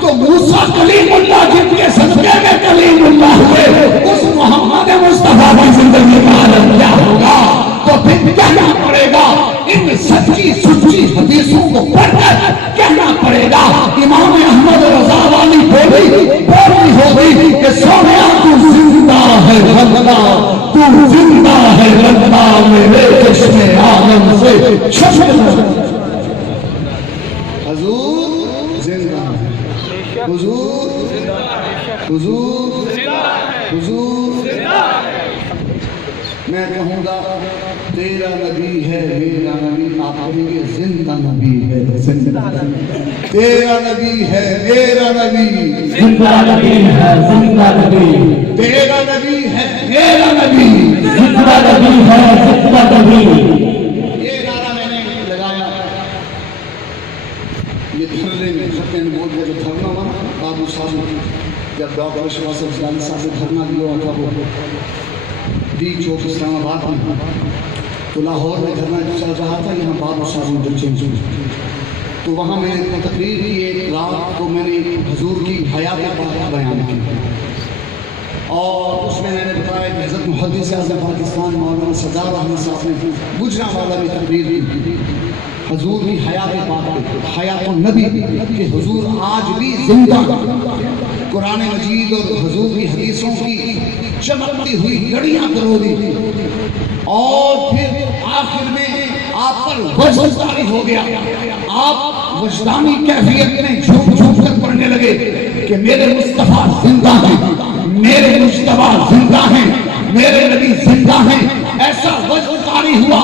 تو موسیٰ کلیم اللہ جن کے صدقے میں کلیم اللہ ہوئے اس محمد مصطفیٰ کی زندگی کا عالم کیا ہوگا تو پھر کہنا پڑے گا ان سچی سچی حدیثوں کو پڑھ کر کہنا پڑے گا امام احمد رضا والی بولی ہوگی کہ سونیا تو زندہ ہے رندہ تو زندہ ہے رندہ میرے چشم عالم سے چھپے حضور زندہ حضور حضور حضور میں کہوں گا تیرا نبی ہے میرا نبی آپ کہیں گے زندہ نبی ہے زندہ تیرا نبی ہے میرا نبی زندہ نبی ہے زندہ نبی تیرا نبی ہے میرا نبی زندہ نبی ہے زندہ نبی یہ نعرہ میں نے لگایا یہ دھرنے میں ختم بول کے جو دھرنا ہوا بابو صاحب جب ڈاکٹر شواس افغانی صاحب سے دھرنا دیا ہوا تھا وہ دی چوک اسلام آباد میں تو لاہور میں دھرنا چل رہا تھا یہاں بابو صاحب انٹرچینج میں تو وہاں میں نے تقریر کی ایک رات کو میں نے حضور کی حیات پاک بیان کی اور اس میں نے بتایا کہ حضرت محدث اعظم پاکستان مولانا سردار احمد صاحب نے گجرانوالہ میں تقریر کی حضور کی حیات پاک حیات النبی کہ حضور آج بھی زندہ قرآن مجید اور حضور کی حدیثوں کی چمکتی ہوئی گڑیاں کرو دی اور پھر آخر میں آپ پر وجد طاری ہو گیا آپ وجدانی کیفیت میں جھوم جھوم کر پڑھنے لگے کہ میرے مصطفیٰ زندہ ہیں میرے مصطفیٰ زندہ ہیں میرے نبی زندہ ہیں ایسا وجد طاری ہوا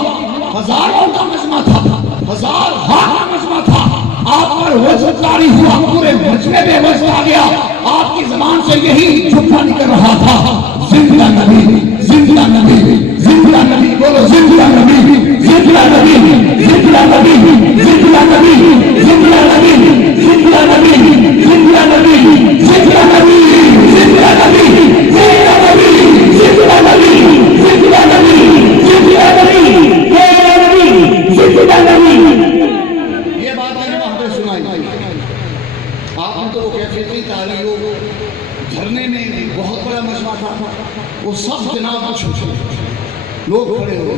ہزاروں کا مجمع تھا ہزار کا مجمع تھا آپ پر وجد طاری ہوا پورے مجمع میں وجد آ گیا آپ کی زبان سے یہی جملہ نکل رہا تھا زندہ نبی زندہ نبی زندہ نبی بولو زندہ نبی زندہ نبی زندہ نبی زندہ نبی زندہ نبی زندہ نبی زندہ نبی زندہ نبی زندہ نبی زندہ نبی زندہ نبی زندہ نبی زندہ نبی زندہ نبی یہ بات میں نے وہاں پہ سنائی آپ نے تو وہ کیفیتی تاریخ دھرنے میں بہت بڑا مجمع تھا وہ سب جناب کچھ لوگ کھڑے ہوئے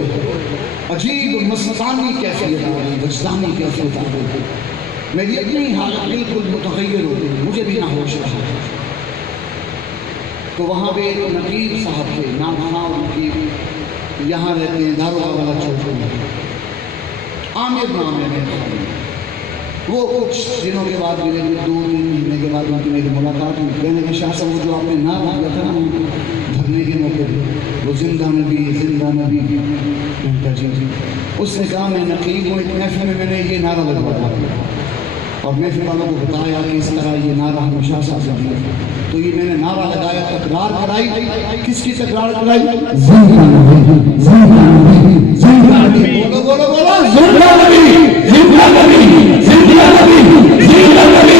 عجیب مستانی کیفیت آ رہی وجدانی کیفیت آ رہی میری اپنی حالت بالکل متغیر ہو گئی مجھے بھی نہ ہوش رہا تو وہاں پہ نقیب صاحب تھے نام خان نقیب یہاں رہتے ہیں دارو والا چوک میں عامر نام ہے وہ کچھ دنوں کے بعد ملے 2-3 مہینے کے بعد ان کی میری ملاقات ہوئی کہنے کہ شاہ صاحب وہ جو آپ نے نعرہ دیا تھا نا دھرنے کے موقع پہ وہ زندہ نبی کہتا جی اس نے کہا میں نقیب ہوں ایک محفل میں میں نے یہ نعرہ لگوایا اور محفل والوں کو بتایا کہ اس طرح یہ نعرہ ہمیشہ سے جاری ہے. تو یہ میں نے نعرہ لگایا, تکرار کرائی. کس کی تکرار کرائی؟ زندہ نبی, زندہ نبی, زندہ نبی. بولو بولو بولو, زندہ نبی, زندہ نبی, زندہ نبی, زندہ نبی,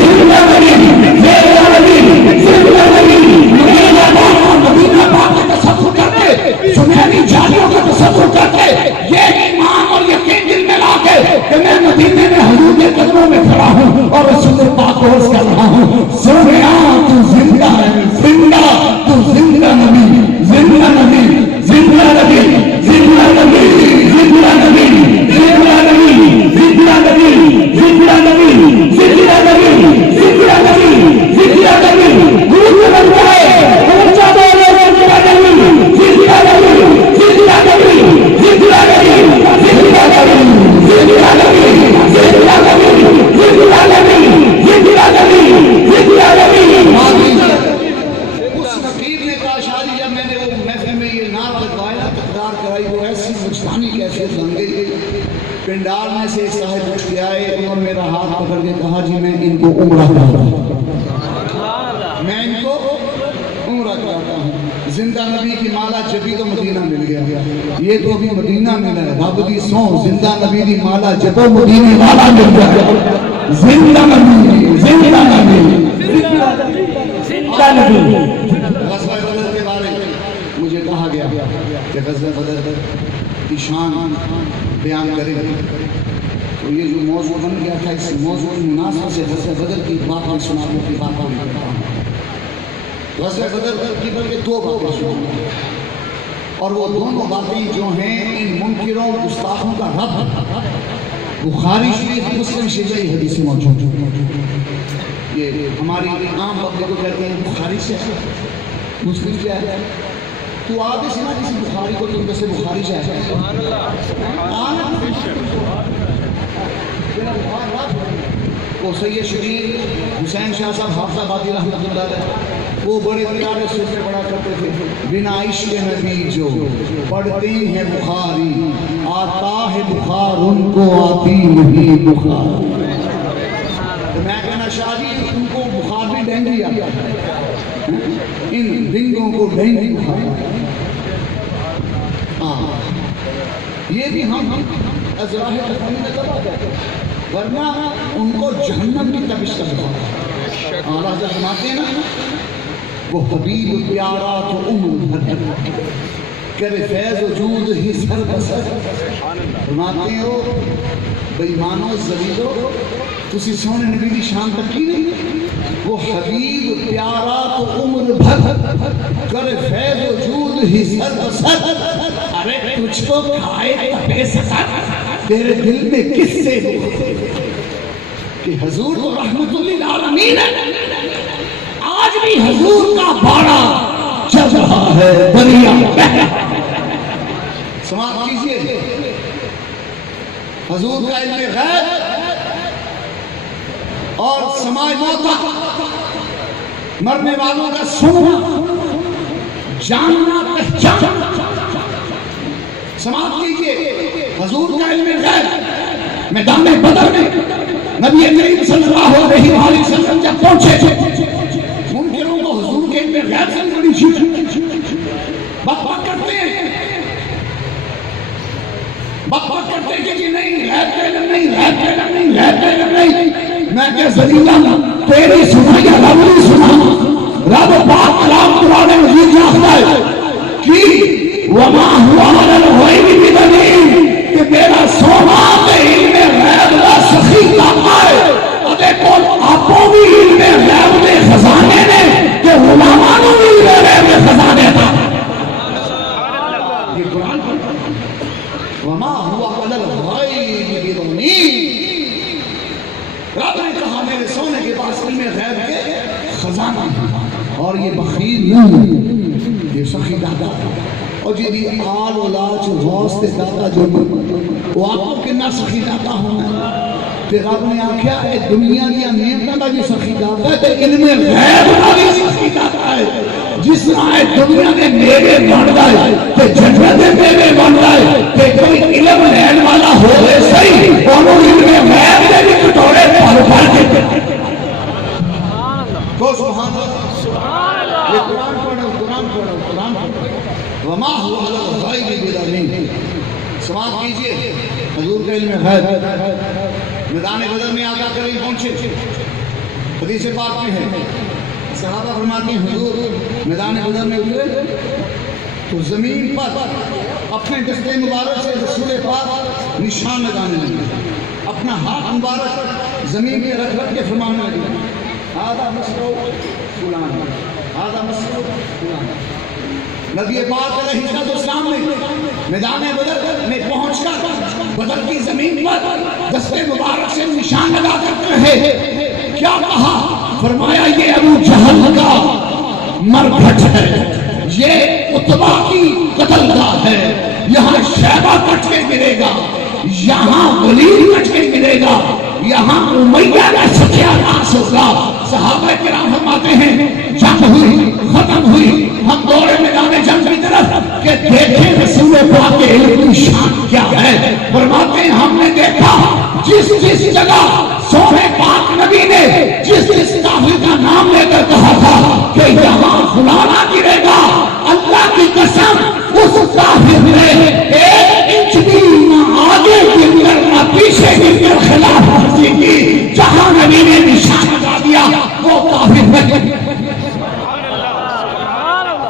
زندہ نبی, زندہ نبی, زندہ نبی. مدینہ پاک, مدینہ پاک کا تصور کرتے, سنہری جالیوں کا تصور کرتے, یہ ایمان اور یقین دل میں لا کے کہ میں مدینے میں حضور کے قدموں میں کھڑا ہوں اور رسول پاک کو عرض کر رہا ہوں, سونیا تو زندہ ہے, زندہ, تو زندہ نبی, زندہ نبی, زندہ نبی, زندہ نبی, زندہ نبی, زندہ نبی, زندہ نبی, زندہ نبی, زندہ نبی, زندہ نبی, زندہ نبی. گرو بنتا ہے, بچہ بولے زندہ نبی, زندہ نبی, زندہ نبی, زندہ نبی, زندہ نبی, زندہ نبی, زندہ نبی, زندہ نبی, زندہ نبی, زندہ نبی. اس فقیر نے کہا شادی جب میں نے وہ محفل میں یہ نعرہ لگوایا, تکرار کرائی, وہ ایسی مجتمعی کیفیت بن گئی. پنڈال میں سے ایک صاحب اٹھ کے آئے اور میرا ہاتھ پکڑ کے کہا جی میں ان کو عمرہ کراتا ہوں, میں ان کو عمرہ کراتا ہوں. زندہ نبی کی مالا جبھی تو مدینہ مل گیا, یہ تو ابھی مدینہ ملا ہے. رب دی سو, زندہ نبی کی مالا جبو مدینے والا مل گیا. زندہ نبی, زندہ نبی, زندہ نبی. غزوہ بدر کے بارے میں مجھے کہا گیا کہ غزوہ بدر کی شان بیان کریں. تو یہ جو موضوع بن گیا تھا, اس موضوع کی مناسبت سے غزوہ بدر کی باتیں سنانے کی باتیں کرتا ہوں. غزوہ بدر کی بلکہ دو باتیں سناؤں, اور وہ دونوں باتیں جو ہیں ان منکروں گستاخوں کا رب. بخاری شریف, مسلم شریف کی حدیث موجود. یہ ہماری عام پبلک کو کہتے ہیں بخاری سے ہے, مسلم سے ہے. تو آپ اس میں کسی بخاری کو تم سے بخاری سے ہے. وہ سید شبیر حسین شاہ صاحب حافظ آبادی رحمۃ اللہ علیہ, وہ بڑے پیارے سلسلے پڑھا کرتے تھے. بنا عشق نبی جو پڑھتے ہیں بخاری, آتا ہے بخار ان کو آتی نہیں بخار. تو میں کہنا شادی ان کو بخار بھی ڈینگی آتا ہے, ان ڈنگوں کو ڈینگی بخار. یہ بھی ہم ازراہ تفہیم میں دبا دیتے ہیں, ورنہ ان کو جہنم کی تپش کا دبا. اور حضرت فرماتے ہیں نا, وہ حبیب پیارا تو عمر بھر کرے فیض وجود ہی سر بسر. فرماتے ہو بے ایمانو ذلیلو, تسی سونے نبی کی شان تک کی نہیں. وہ حبیب پیارا تو عمر بھر کرے فیض وجود ہی سر بسر. ارے تجھ کو کھائے تپے سکر, تیرے دل میں کس سے کہ حضور تو رحمت للعالمین ہے. آج بھی حضور کا باڑا چل رہا ہے, دریا بہہ رہا ہے. سماعت کیجئے, حضور کا علم غیب اور سماع موتا, مرنے والوں کا سننا, جاننا, پہچاننا. سماعت کیجئے, حضور کا علم غیب میدان بدر میں نبی کریم صلی اللہ علیہ وآلہ وسلم جب پہنچے, منکروں کو حضور کے علم غیب سے بڑی چیز بات کرتے ہیں, بات کرتے ہیں کہ جی نہیں غیب کا علم نہیں, غیب کا علم نہیں, غیب کا علم نہیں. میں کہ زلیلہ تیری سنا یا رب نہیں سنا. رب پاک کلام قرآن مجید میں آتا ہے کہ وما ہوا علی الغیب بدلیل, کہ میرا سونا تے علم غیب دا سخی لاتا ہے. اتے کول آپوں بھی علم غیب دے خزانے نے, کہ علماء بھی علم غیب دے خزانے تھا. یہ قرآن وما ہوا علی الغیب بدلیل. رب نے کہا میرے سونے کے پاس علم غیب کے خزانہ, اور یہ بخیل نہیں, یہ سخی دادا. اور جی آل اولاد غوث تے دادا جو وہ آپ کو کنا سخی دادا ہونا ہے. کہ رب نے آکھیا اے دنیا دیا نعمتاں دا بھی سخی دادا ہے, تے علم غیب دا بھی سخی دادا ہے. جس طرح دنیا دے میوے بندا ہے تے جنت دے میوے بندا ہے, تے کوئی علم لین والا ہوے صحیح, اونوں علم غیب دے بھی دورے پر بھر کے تو سبحان اللہ، یہ قرآن پڑھو، قرآن پڑھو، قرآن پڑھو۔ وما هو علی الغیب بضنین، سماعت کیجئے حضور کے علم غیب۔ میدان بدر میں آقا کریم پہنچے، حدیث پاک میں ہے، صحابہ فرماتے ہیں حضور میدان بدر میں اترے تو زمین پر اپنے دستے مبارک سے رسول پاک نشان لگانے لگے، اپنا ہاتھ مبارک زمین پہ رکھ رکھ کے فرمانے لگے آدھا مسعود فلان، آدھا مسعود فلان۔ نبی پاک علیہ السلام نے میدان بدر میں پہنچ کر بدر کی زمین پر دستے مبارک سے نشان لگا کر کہے کیا کہا؟ فرمایا یہ ابو جہل کا مرگھٹ ہے، یہ عتبہ کی قتل گاہ ہے، یہاں شیبہ کٹ کے گرے گا، یہاں ولید کٹ کے گرے گا، یہاں امیہ کا ستیہ ناس ہوگا۔ صحابہ کرام فرماتے ہیں جنگ ہوئی، ختم ہوئی، ہم دوڑے میدان جنگ کی طرف کہ دیکھیں رسول پاک کے علم کی شان کیا ہے۔ فرماتے ہیں ہم نے دیکھا جس جس جگہ سونے پاک نبی نے جس جس کافر کا نام لے کر کہا تھا کہ یہاں فلانا گرے گا، اللہ کی قسم اس کافر نے ایک انچ بھی نہ آگے گر کر نہ پیچھے گر کر خلاف ورزی کی، جہاں نبی نے نشان لگا دیا وہ کافر نہیں۔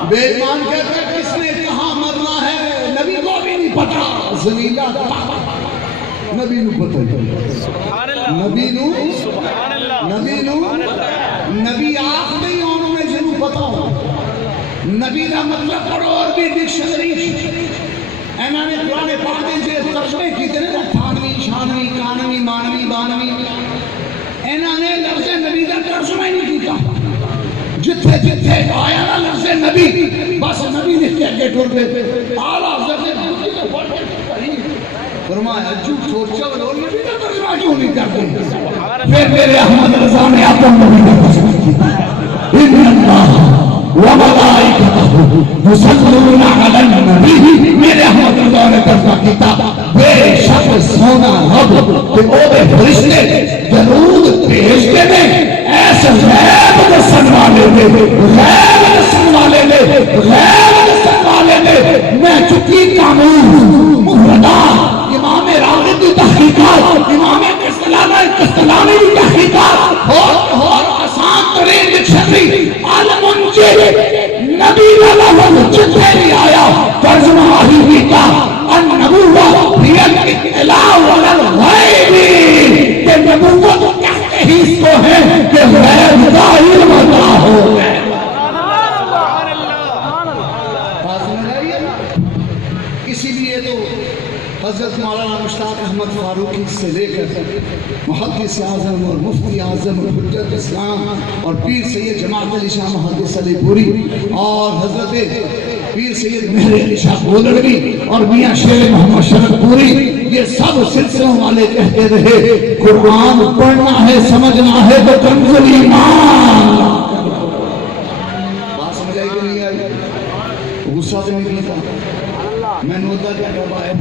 بے ایمان کہتا ہے کس نے کہاں مرنا ہے نبی کو بھی نہیں پتا، زلیلہ نبی نو پتا، نبی نو نبی آخ نہیں انہوں نے جنو پتا ہو، نبی دا مطلب پڑھو اور بھی ڈکشنری انہوں نے قرآن پاک دے جو ترجمے کیتے ہیں 98 96 91 92 92 انہوں نے لفظ نبی دا ترجمہ ہی نہیں کیتا، جتھے جتھے آیا نا لفظ نبی بس نبی لکھ کے آگے ٹور پہ آلہ حضرت فرمایا جھوٹ سوچا اور نبی کا ترجمہ کیوں نہیں کرتے؟ پھر میرے احمد رضا نے اپنا نبی کا ترجمہ کیا، ان اللہ وملائکتہ یصلون علی النبی، میرے احمد رضا نے ترجمہ کیا بے شک سونا رب کہ او دے فرشتے درود بھیجتے ہیں ایسے غیب دسن والے نے، غیب دسن والے نے، غیب دسن والے نے۔ میں چکی قانون مفردات امام راغب کی تحقیقات، امام قسطلانی کی تحقیقات اور آسان ترین ڈکشنری المنجد نبی کا لفظ جتنے بھی آیا ترجمہ ہی کیتا النبوہ ہی الاطلاع علی الغیب، کہ نبوت کہتے ہی اس کو ہے کہ غیب کا علم عطا ہو۔ اسی لیے تو حضرت مولانا مشتاق احمد فاروقی سے لے کر محدث اعظم اور مفتی اعظم اور حجت اسلام اور پیر سید جماعت علی شاہ محدث علی پوری اور حضرت پیر سید مہر علی شاہ گولڑوی اور میاں شیر محمد شرف پوری، یہ سب سلسلوں والے کہتے رہے قرآن پڑھنا ہے سمجھنا ہے تو کنز ایمان۔ بات سمجھ آئی کہ نہیں آئی؟ غصہ تو نہیں تھا، میں نوتا کیا کروا ہے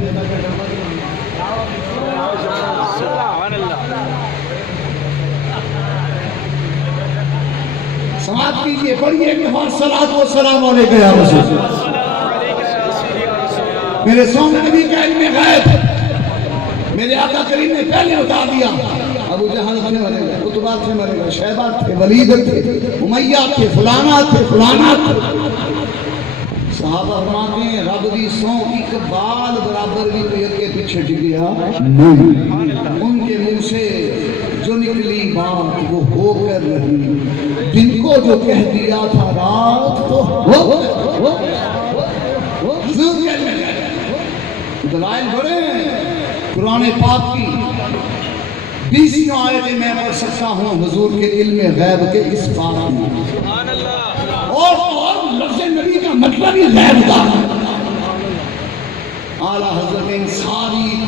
سماعت کیجئے، پڑھئے کہ صلاۃ و سلام علیکہ یا رسول میرے سونے نبی کا علم غیب میرے آقا کریم نے پہلے بتا دیا۔ ابو جہل تھے مرے گا، عتبہ تھے مرے گا، شیبہ تھے، ولید تھے، امیہ تھے، فلانات تھے، فلانات تھے۔ صحابہ فرماتے ہیں رب دی سوں ایک بال برابر بھی کوئی اگے پیچھے ٹکیا نہیں، ان کے منہ سے جو نکلی بات وہ ہو کر رہی، دن کو جو کہہ دیا تھا رات تو ہو دلائل بڑے ہیں۔ قرآن پاک کی 20 آیتیں میں پڑھ سکتا ہوں حضور کے علم غیب کے اس بات میں، اور لفظ نبی کا مطلب ہی غیب کا ہے۔ اعلیٰ حضرت ان ساری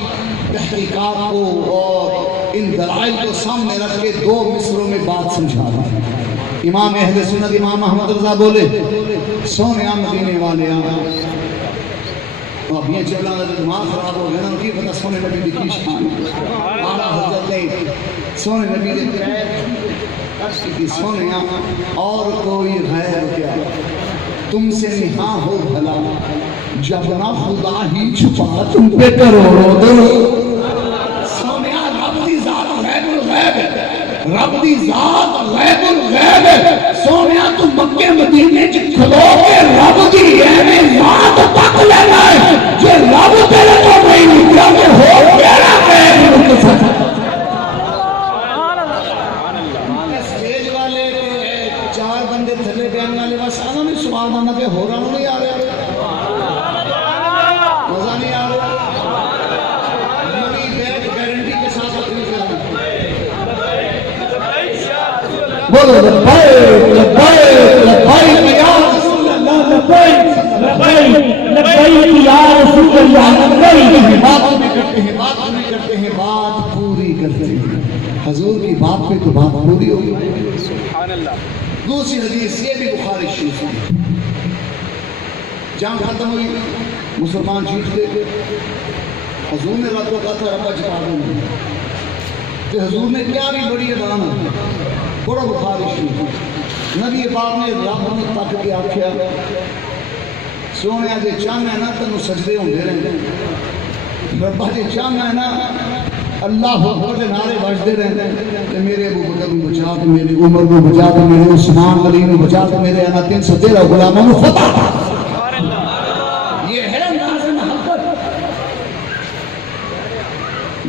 تحقیقات کو اور ان دلائل کو سامنے رکھ کے 2 مصروں میں بات سمجھا رہا ہے۔ امام اہل سنت امام محمد رضا بولے سونے مدینے والے اب یہ چلا دماغ خراب ہو گیا نا کی پتہ سونے نبی دی کی شان اعلیٰ حضرت نے سونے نبی دے پیر عرش کی سونیا اور کوئی غیر کیا تم سے نہاں ہو بھلا جب نہ خدا ہی چھپا تم پہ کروڑوں دل سونیا رب دی ذات غیب الغیب ہے رب دی ذات غیب الغیب ہے سونیا تو مکہ مدینے چ کھلو کے رب دی ایویں ذات تک لینا ہے جو رب تیرے تو نہیں نکلا کہ ہو کیڑا غیب متصف اسٹیج والے چار بندے تھلے بیان والے بس آنا نہیں سوال مانا کہ ہو رہا نہیں آ رہا مزہ نہیں آ رہا منی بیگ گارنٹی کے ساتھ اپنی بولو لبیک لبیک لبیک یا رسول اللہ لبیک لبیک یا رسول اللہ لبیک بات نہیں کرتے ہیں بات پوری کرتے ہیں حضور کی بات پہ تو بات پوری ہوگی سبحان اللہ دوسری حدیث یہ بھی بخاری شریف ہے جان ختم ہوئی مسلمان جیت گئے حضور نے رب کو کہا تھا ربا جتا دوں کہ حضور نے کیا بھی بڑی اعلان بڑا بخاری شریف نبی پاک نے رب نے تک کے آکھیا سونے جے چاہنا ہے نا تینوں سجدے ہوندے رہندے ربا جے چاہنا ہے نا اللہ اکبر دے نعرے بجدے رہندے کہ میرے ابو بکر کو بچا دے میری عمر کو بچا دے میرے عثمان علی کو بچا دے میرے انا 313 غلاموں کو فتح یہ ہے انداز محبت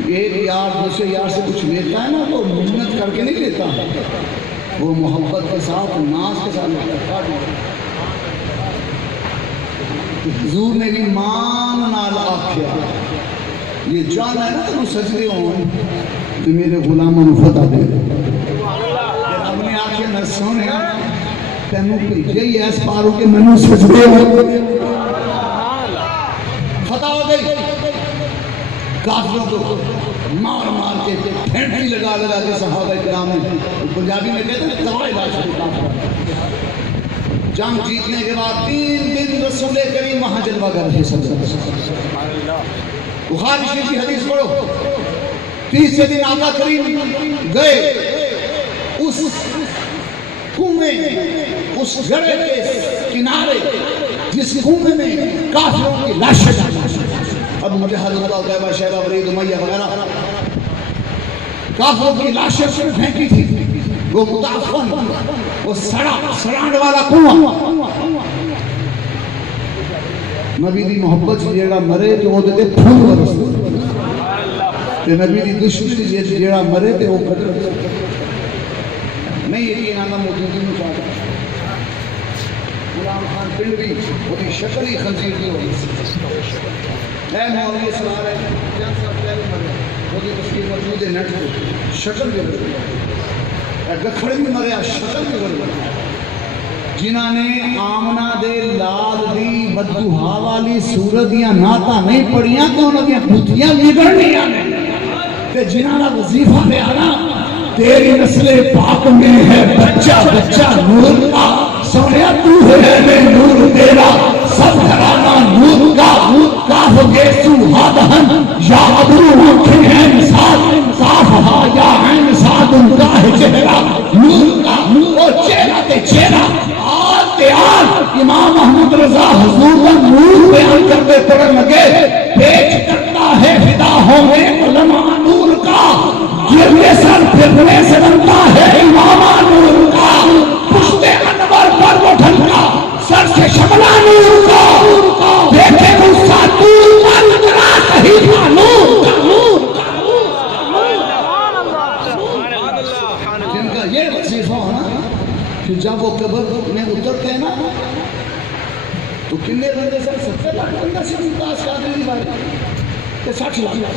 ایک یار دوسرے یار سے کچھ لیتا ہے نا تو محنت کر کے نہیں لیتا وہ محبت کے ساتھ ناز کے ساتھ لیتا ہے حضور نے بھی مان نال آکھیا یہ جانا ہے نا تو سجدے ہوں تو میرے غلاموں نے فتح دے رب نے آکھیا نہ سونے تینوں کہ یہی ایس پارو کہ میں نے سجدے ہوں فتح ہو گئی کافروں کو مار مار کے پھینٹی لگا لگا کے صحابہ کرام نے پنجابی میں کہتے ہیں تباہ علاج کے کافر جنگ جیتنے کے بعد 3 دن رسول کریم وہاں جلوہ گر رہے صلی اللہ علیہ وسلم بخاری شریف کی حدیث پڑھو 30 دن آقا کریم گئے اس کنویں اس گڑھے کے کنارے جس کنویں میں کافروں کی لاشیں ابو جہل عتبہ شیبہ ولید امیہ وغیرہ کافروں کی لاشیں سے پھینکی تھی وہ متعفن وہ سڑانڈ والا کنواں نبی دی محبت جیڑا مرے تو وہ دے پھول ورستے تے نبی دی دشمنی جیڑا مرے تے وہ قدر نہیں یقین آنا موجودی میں چاہتا غلام خان پنڈوی وہ دی شکل ہی خنزیر دی ہوئی اے مولوی سوال ہے جان صاحب پہلے مرے وہ دی تصویر موجود ہے نیٹ پہ شکل بھی اے گکھڑ بھی مرے شکل بھی مرے جنہاں نے آمنہ دے لال دی بددعا والی سورت دیاں نعتاں نہیں پڑھیاں تو انہاں دیاں بتیاں بگڑنیاں تے جنہاں دا وظیفہ لے آنا تیری نسل پاک میں ہے بچہ بچہ نور کا سویا تو ہے میں نور تیرا سب گھرانہ نور کا کاف گیسو ہادہن یا ابرو آنکھیں ہیں مثال صاف ہا یا ہیں مثال ان کا ہے چہرہ نور کا اور چہرہ تے چہرہ آتے آل امام محمد رضا حضور کا نور بیان کرتے پڑھن لگے پیچ کرتا ہے فدا ہوئے علماء نور کا گرنے سر پھرنے سے بنتا ہے امام نور کا پشت انور پر وہ ڈھلکا سر سے شملہ نور کا دیکھے غصہ نور کا نکلا صحیح نور کا جن کا یہ وظیفہ ہونا کہ جب وہ قبر میں اترتے ہیں نا تو کنے بندے سر 70 لاکھ بندہ سے ممتاز قادری بھائی کہ 60 لاکھ میں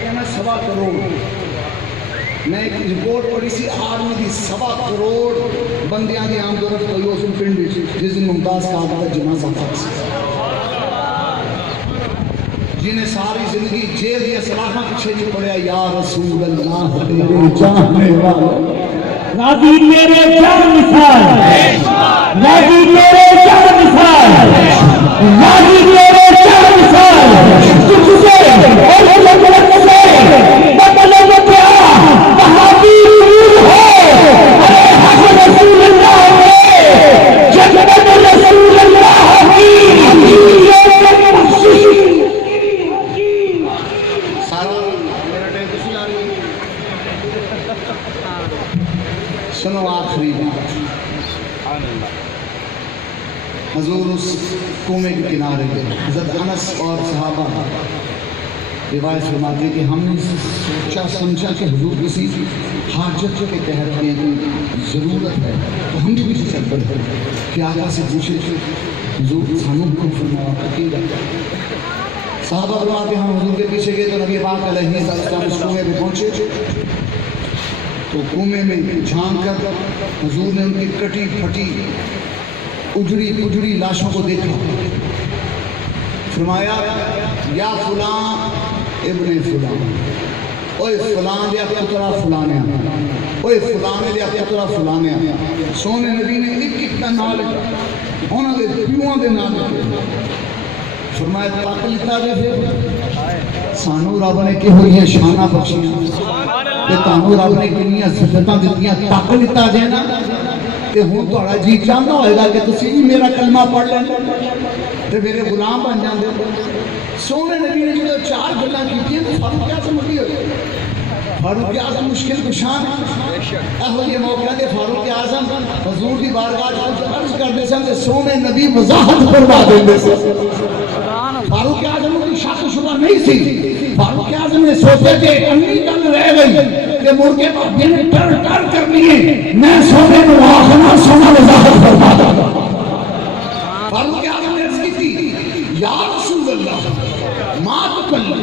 کہنا 1.25 کروڑ میں ایک رپورٹ پڑھی سی آرمی دی 1.25 کروڑ بندیاں دی آمد و رفت ہوئی اس پنڈ جس دن ممتاز قادری کا جنازہ تھا جنہیں ساری زندگی جیل یا سلاخہ پیچھے نہیں پڑیا یا رسول اللہ تیرے چاہنے والا راضی میرے جان مثال راضی میرے جان مثال راضی میرے جان حضور اس کنویں کے کنارے گئے. حضرت انس اور صحابہ روایت فرماتے کہ ہم نے سوچا سمجھا کہ حضور کسی حاجت کے تحت میں ضرورت ہے تو ہم بھی پیچھے چل پڑے کہ آقا سے پوچھے حضور سانوں کو فرمایا اکیلا. صحابہ فرماتے ہم حضور کے پیچھے گئے تو نبی پاک علیہ السلام اس کنویں پہ پہنچے تو کنویں میں جھانک کر حضور نے ان کی کٹی پھٹی اجڑی پجڑی لاشوں کو دیکھا. فرمایا یا فلاں ابن فلان، اوے فلان دیا پترا فلانیا، اوے فلانے دیا پترا فلانیا. سونے نبی نے ایک ایک کا نام لکھا انہوں نے پیوان دے نام لکھے. فرمایا تاک لکھا دے پھر سانو رب نے کہ ہوئی ہے شانہ بخشیاں کہ تانو رب نے کنیاں صفتاں دیتیاں تاک لکھا دے نا تے ہوں تو اڑا جی چاہنا ہوئے گا کہ تسی بھی میرا کلمہ پڑھ لیں تے میرے غلام بن جاندے. سونے نبی نے جو چار گلاں کی ہیں فاروق اعظم کی ہوئی. فاروق اعظم مشکل کشان اہل یہ موقع دے فاروق اعظم حضور دی بارگاہ جو عرض کرتے سن تے سونے نبی وضاحت فرما دیندے سن. فاروق اعظم کی شک شبہ نہیں سی. فاروق اعظم نے سوچا کہ امی گل رہ گئی کہ مڑ کے بابے نے ٹر کرنی ہے میں سونے کو آخنا سونا وضاحت فرما دا. فاروق اعظم نے عرض کی تھی یا رسول اللہ ما تکلم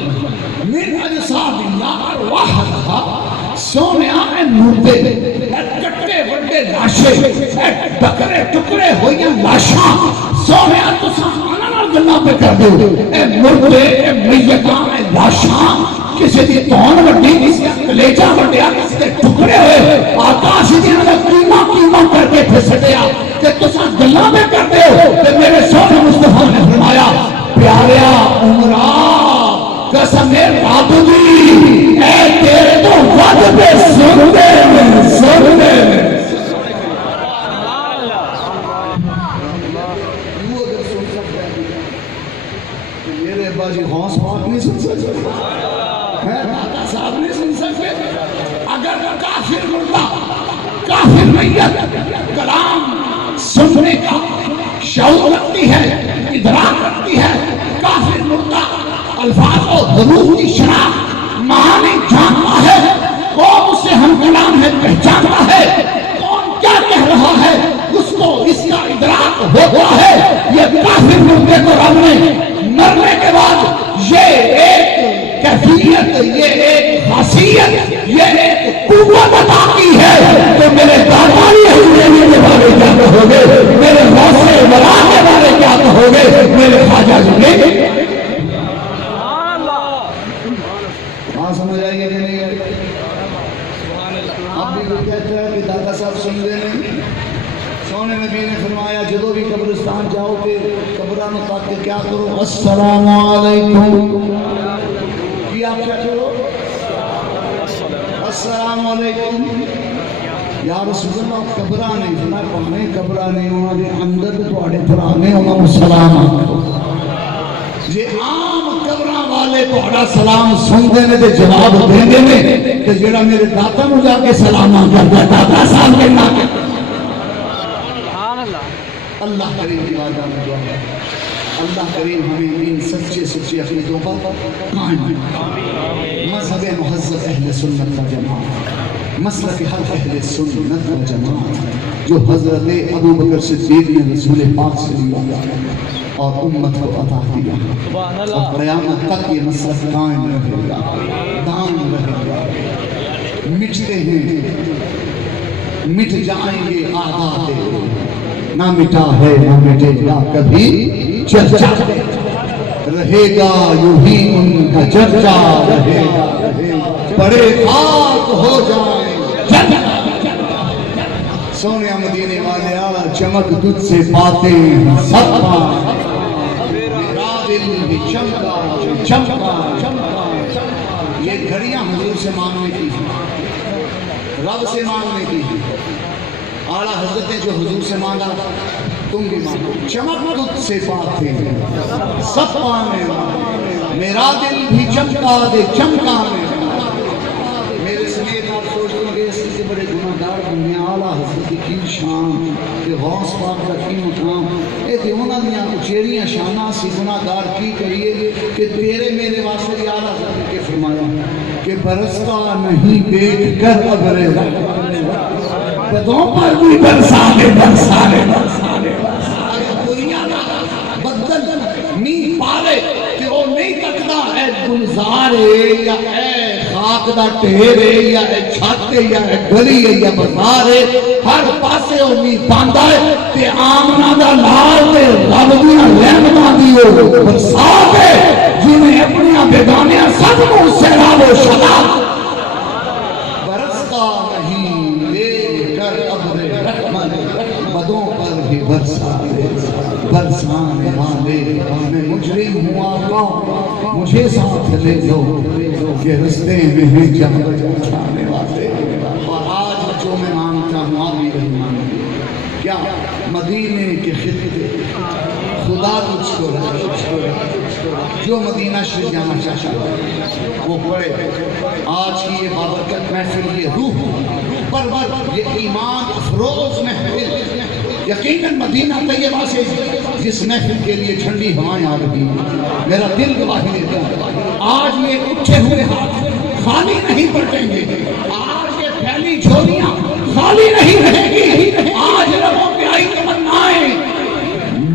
من اجساد اللہ ارواحها سونیا اے مردے اے کٹے وڈے لاشے اے ٹکرے ٹکرے ہوئیاں لاشاں سونیا تساں آنا نال گلاں پہ کر دیو. اے مردے اے میتاں اے لاشاں کسی دی تون وڈی کسی دا کلیجہ وڈیا کسی دے ٹکڑے ہوئے آقا سیدھیاں دا قیمہ قیمہ کر کے پھسٹیا کہ تساں گلاں پہ کر دیو. تے میرے سونے مصطفیٰ نے فرمایا پیاریا عمرہ قسم رب دی اے تیرے تو ود پہ سنتے میں سنتے میں. میرے ابا جی غوث پاک نہیں سن سکتے داتا صاحب نہیں سن سکتے. اگر کافر مردہ کافر میت کلام سننے کا شعور رکھتی ہے ادراک رکھتی ہے کافر مردہ الفاظ و حروف کی شناخت معانی جانتا ہے کون اسے ہم کلام ہے پہچانتا ہے کون کیا کہہ رہا ہے اس کو اس کا ادراک ہوتا ہے. یہ کافر مردے کو رب نے مرنے کے بعد یہ ایک کیفیت یہ ایک خاصیت یہ ایک قوت عطا کی ہے. تو میرے دادا کے بارے کیا کہو گے میرے غوث ولا کے بارے کیا کہو گے میرے خواجہ جی. سمجھ آئیے کہ نہیں آئیے؟ اب بھی کوئی کہتا ہے کہ دادا صاحب سن دے نہیں. سونے نبی نے فرمایا جدو بھی قبرستان جاؤ کہ قبرانوں تک کے کیا کرو السلام علیکم. کی آپ کیا کرو السلام علیکم. یا رسول اللہ قبرانے فرمایا پہنے قبرانے انہوں نے اندر تو آڑے پرانے انہوں نے سلام آئے. یہ عام قبران والے کو اڑا سلام سن دینے دے جواب دینے میں کہ جڑا میرے داتا نو جا کے سلام کر دیا داتا صاحب کے نہ کہ اللہ کریم کی بارگاہ میں دعا ہے اللہ کریم ہمیں ان سچے سچے عقیدوں پر قائم مذہب مہذب اہل سنت و جماعت مسلک حق اہل سنت و جماعت جو حضرت ابو بکر صدیق نے رسول پاک سے لیا اور امت کو عطا کیا اور قیامت تک یہ مسلک قائم رہے گا دائم رہے گا. مٹتے ہیں مٹ جائیں گے آدھا نہ مٹا ہے نہ مٹے گا کبھی چرچا رہے گا یوں ہی ان کا چرچا رہے گا بڑے خاک ہو جائیں. سونے مدینے والے آ چمک تجھ سے باتیں سب پائیں میرا دل بھی چمکا چمکا چمکا. یہ گھڑیاں حضور سے مانگنے کی رب سے مانگنے کی اعلیٰ حضرت نے جو حضور سے مانگا تم بھی مانگو. چمک تجھ سے باتیں سب پانے میرا دل بھی چمکا دے چمکا. میرے سمیت آپ سوچ لوں گے اس سے بڑے گناہگار بندے اعلیٰ حضرت کی شان کہ غوث پاک کا کی مقام اے تے انہاں دیاں اچیریاں شاناں سی گناہگار کی کریے کہ تیرے میرے واسطے اعلیٰ حضرت کے فرمایا کہ برستا نہیں دیکھ کر ابر بدوں پر بھی برسا دے برسا دے دنیا بدل نہیں پالے کہ وہ نہیں تکدا اے گلزار ہے یا اے خاک دا ٹھیر ہے یا اے چھت ہے یا اے گلی ہے یا بازار ہے ہر پاسے وہ نہیں پاندا ہے تے آمنہ دا لال تے رب دیاں رحمتاں دیو برسا دے جنہیں اپنیاں بیگانیاں سب کو سیلاب و شداب برستا نہیں دیکھ کر ابر رحمت بدوں پر بھی برسا دے برسانے والے میں مجرم ہوں آقا مجھے ساتھ لے لو کہ رستے میں ہیں جہاں بچانے والے اور آج جو میں مانگتا ہوں آپ بھی رحمان کیا مدینے کے خطے خدا تجھ کو جو مدینہ شریف جانا چاہتا ہے وہ پڑھے آج کی یہ بابرکت محفل یہ روح پرور یہ ایمان افروز محفل یقیناً مدینہ طیبہ سے جس محفل کے لیے ٹھنڈی ہوائیں آ رہی میرا دل گواہی دیتا ہے آج یہ اٹھے ہوئے ہاتھ خالی نہیں پلٹیں گے آج یہ پھیلی جھولیاں خالی نہیں رہیں گی آج ربوں پہ آئی تمنائیں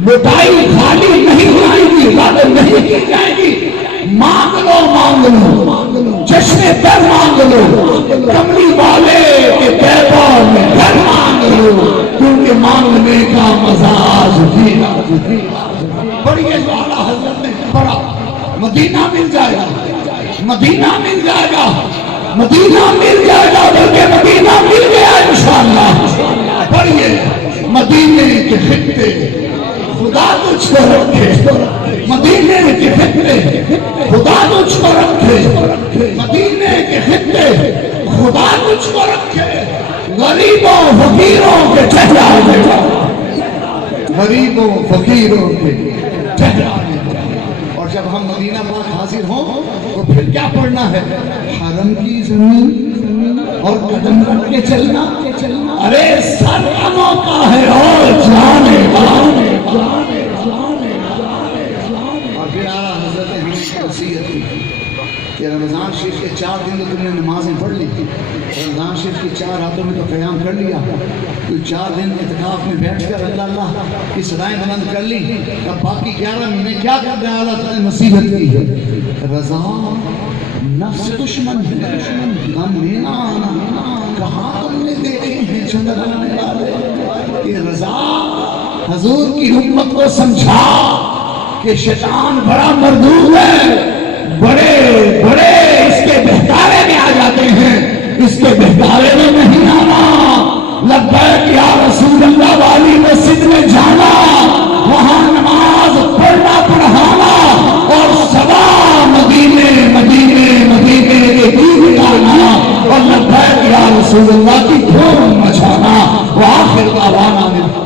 لٹائی خالی نہیں آئے گی غالب نہیں کی جائے گی مانگ لو چشمے پر مانگ لو کملی والے کے پیبان میں گھر مانگ لو کیونکہ مانگنے کا مزاج بھی بڑی اجوالا حضرت نے پڑھا مدینہ مل جائے گا مدینہ مل جائے گا مدینہ مل جائے گا بلکہ مدینہ مل گیا انشاءاللہ پڑھیے مدینے کے خطے خدا تجھ کو رکھے مدینے کے خطے خدا تجھ کو رکھے مدینے کے خطے خدا تجھ کو رکھے غریبوں فقیروں کے ٹھہرانے غریبوں فقیروں کے ٹھہرانے اور جب ہم مدینہ پاک حاضر ہوں تو پھر کیا پڑھنا ہے حرم کی زمین اور قدم رکھ کے چلنا ارے سر کا موقع ہے اور جانے اور پھر آلہ حضرت نے ہمیں وصیت کی کہ رمضان شریف کے 4 دن تو تم نے نمازیں پڑھ لی رمضان شریف کی 4 راتوں میں تو قیام کر لیا تو 4 دن اعتکاف میں بیٹھ کر اللہ اللہ کی صدائیں بلند کر لی اب باقی 11 مہینے کیا کر رہے ہیں آلہ حضرت نے نصیحت کی ہے رضا نفس دشمن ہے غم میں نہ آنا کہاں تم نے دیکھے ہیں چندر آنے والے یہ رضا حضور کی حکمت کو سمجھا کہ شیطان بڑا مردود ہے بڑے بڑے اس کے بہکارے میں آ جاتے ہیں اس کے بہکارے میں نہیں آنا لبیک یا رسول اللہ والی مسجد میں جانا وہاں نماز پڑھنا پڑھانا اور سدا مدینے مدینے مدینے کے گیت گانا اور لبیک یا رسول اللہ کی دھوم مچانا وآخر دعوانا